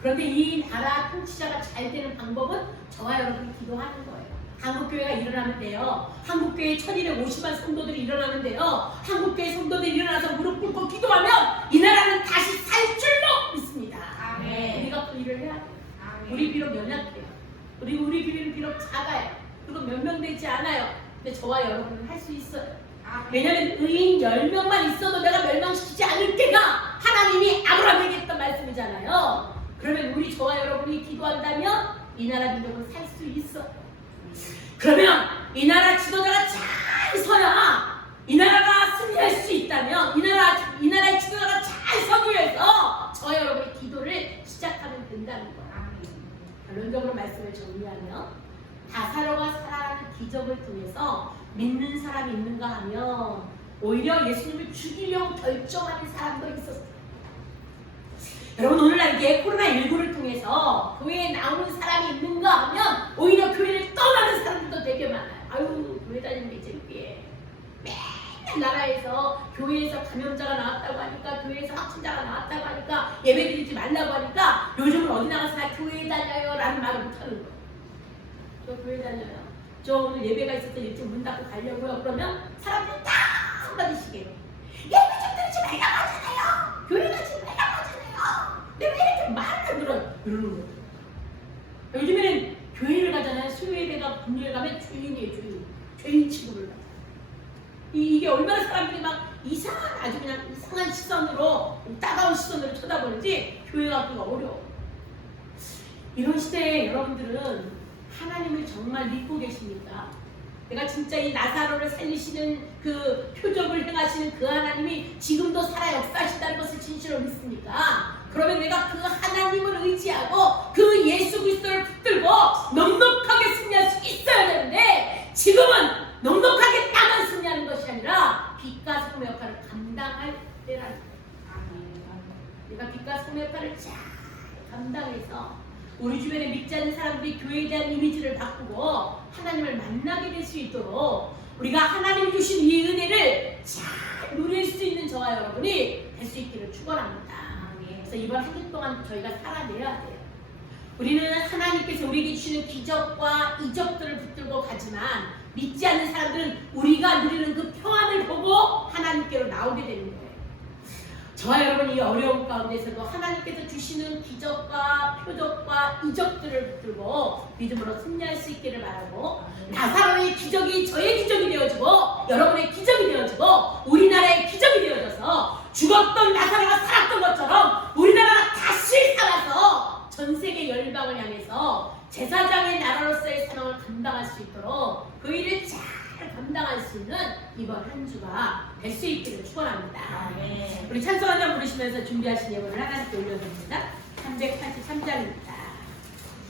그런데 이 나라 통치자가 잘 되는 방법은 저와 여러분이 기도하는 거예요. 한국교회가 일어나면 돼요. 한국교회 1250만 성도들이 일어나면 돼요. 한국교회 성도들이 일어나서 무릎 꿇고 기도하면 이 나라는 다시 살 줄로 믿습니다. 아멘. 우리가 그 일을 해야 돼요. 아멘. 우리 비록 연약해요. 우리 교회는 비록 작아요. 그리고 몇 명 되지 않아요. 근데 저와 여러분은 할 수 있어요. 왜냐면 의인 10명만 있어도 내가 멸망시키지 않을 때가 하나님이 아브라함에게 했던 말씀이잖아요. 그러면 우리 저와 여러분이 기도한다면 이 나라 민족은 살 수 있어. 그러면 이 나라 지도자가 잘 서야 이 나라가 승리할 수 있다면 이 나라의 지도자가 잘 서기 위해서 저와 여러분이 기도를 시작하면 된다는 거야. 결론적으로 말씀을 정리하면 다사로가 살아가는 기적을 통해서 믿는 사람이 있는가 하면 오히려 예수님을 죽이려고 결정하는 사람도 있었어요. 여러분, 오늘날 이게 코로나19를 통해서 교회에 나오는 사람이 있는가 하면 오히려 교회를 떠나는 사람들도 되게 많아요. 아유, 교회 다니는 게 재밌게. 맨날 나라에서 교회에서 감염자가 나왔다고 하니까, 교회에서 확진자가 나왔다고 하니까, 예배 드리지 말라고 하니까 요즘은 어디 나가서 다 교회 다녀요 라는 말을 못하는 거예요. 저 교회 다녀요. 저 오늘 예배가 있어서 일찍 문 닫고 가려고요. 그러면 사람들이 다 한마디씩 해요. 예배 좀 드리지 말라고 하잖아요. 교회 가지 말라고 하잖아요. 근데 왜 이렇게 말을 안 들어요? 이러는 거예요. 요즘에는 교회를 가잖아요. 수요예배가 분요일 가면 조용히 해요. 죄인 취급을 받아요. 이게 얼마나 사람들이 막 아주 그냥 이상한 시선으로, 따가운 시선으로 쳐다보는지 교회 가기가 어려워. 이런 시대에 여러분들은 하나님을 정말 믿고 계십니까? 내가 진짜 이 나사로를 살리시는 그 표적을 행하시는 그 하나님이 지금도 살아 역사하신다는 것을 진실로 믿습니까? 그러면 내가 그 하나님을 의지하고 그 예수 그리스도를 붙들고 넉넉하게 승리할 수 있어야 되는데, 지금은 넉넉하게 따만 승리하는 것이 아니라 빛과 소금의 역할을 감당할 때라는 거예요. 내가 빛과 소금의 역할을 잘 감당해서 우리 주변에 믿지 않는 사람들이 교회에 대한 이미지를 바꾸고 하나님을 만나게 될 수 있도록 우리가 하나님이 주신 이 은혜를 잘 누릴 수 있는 저와 여러분이 될 수 있기를 축원합니다. 그래서 이번 한 주 동안 저희가 살아내야 돼요. 우리는 하나님께서 우리에게 주시는 기적과 이적들을 붙들고 가지만, 믿지 않는 사람들은 우리가 누리는 그 평안을 보고 하나님께로 나오게 되는 거예요. 저와 여러분, 이 어려움 가운데서도 하나님께서 주시는 기적과 표적과 이적들을 붙들고 믿음으로 승리할 수 있기를 바라고, 나사로의 기적이 저의 기적이 되어지고 여러분의 기적이 되어지고 우리나라의 기적이 되어져서 죽었던 나사로가 살았던 것처럼 우리나라가 다시 살아서 전 세계 열방을 향해서 제사장의 나라로서의 사명을 감당할 수 있도록 그 일을 잘 감당할 수 있는 이번 한 주가 될 수 있기를 축원합니다. 우리 찬송 한 장 부르시면서 준비하신 예물을 하나님께 올려드립니다. 383장입니다.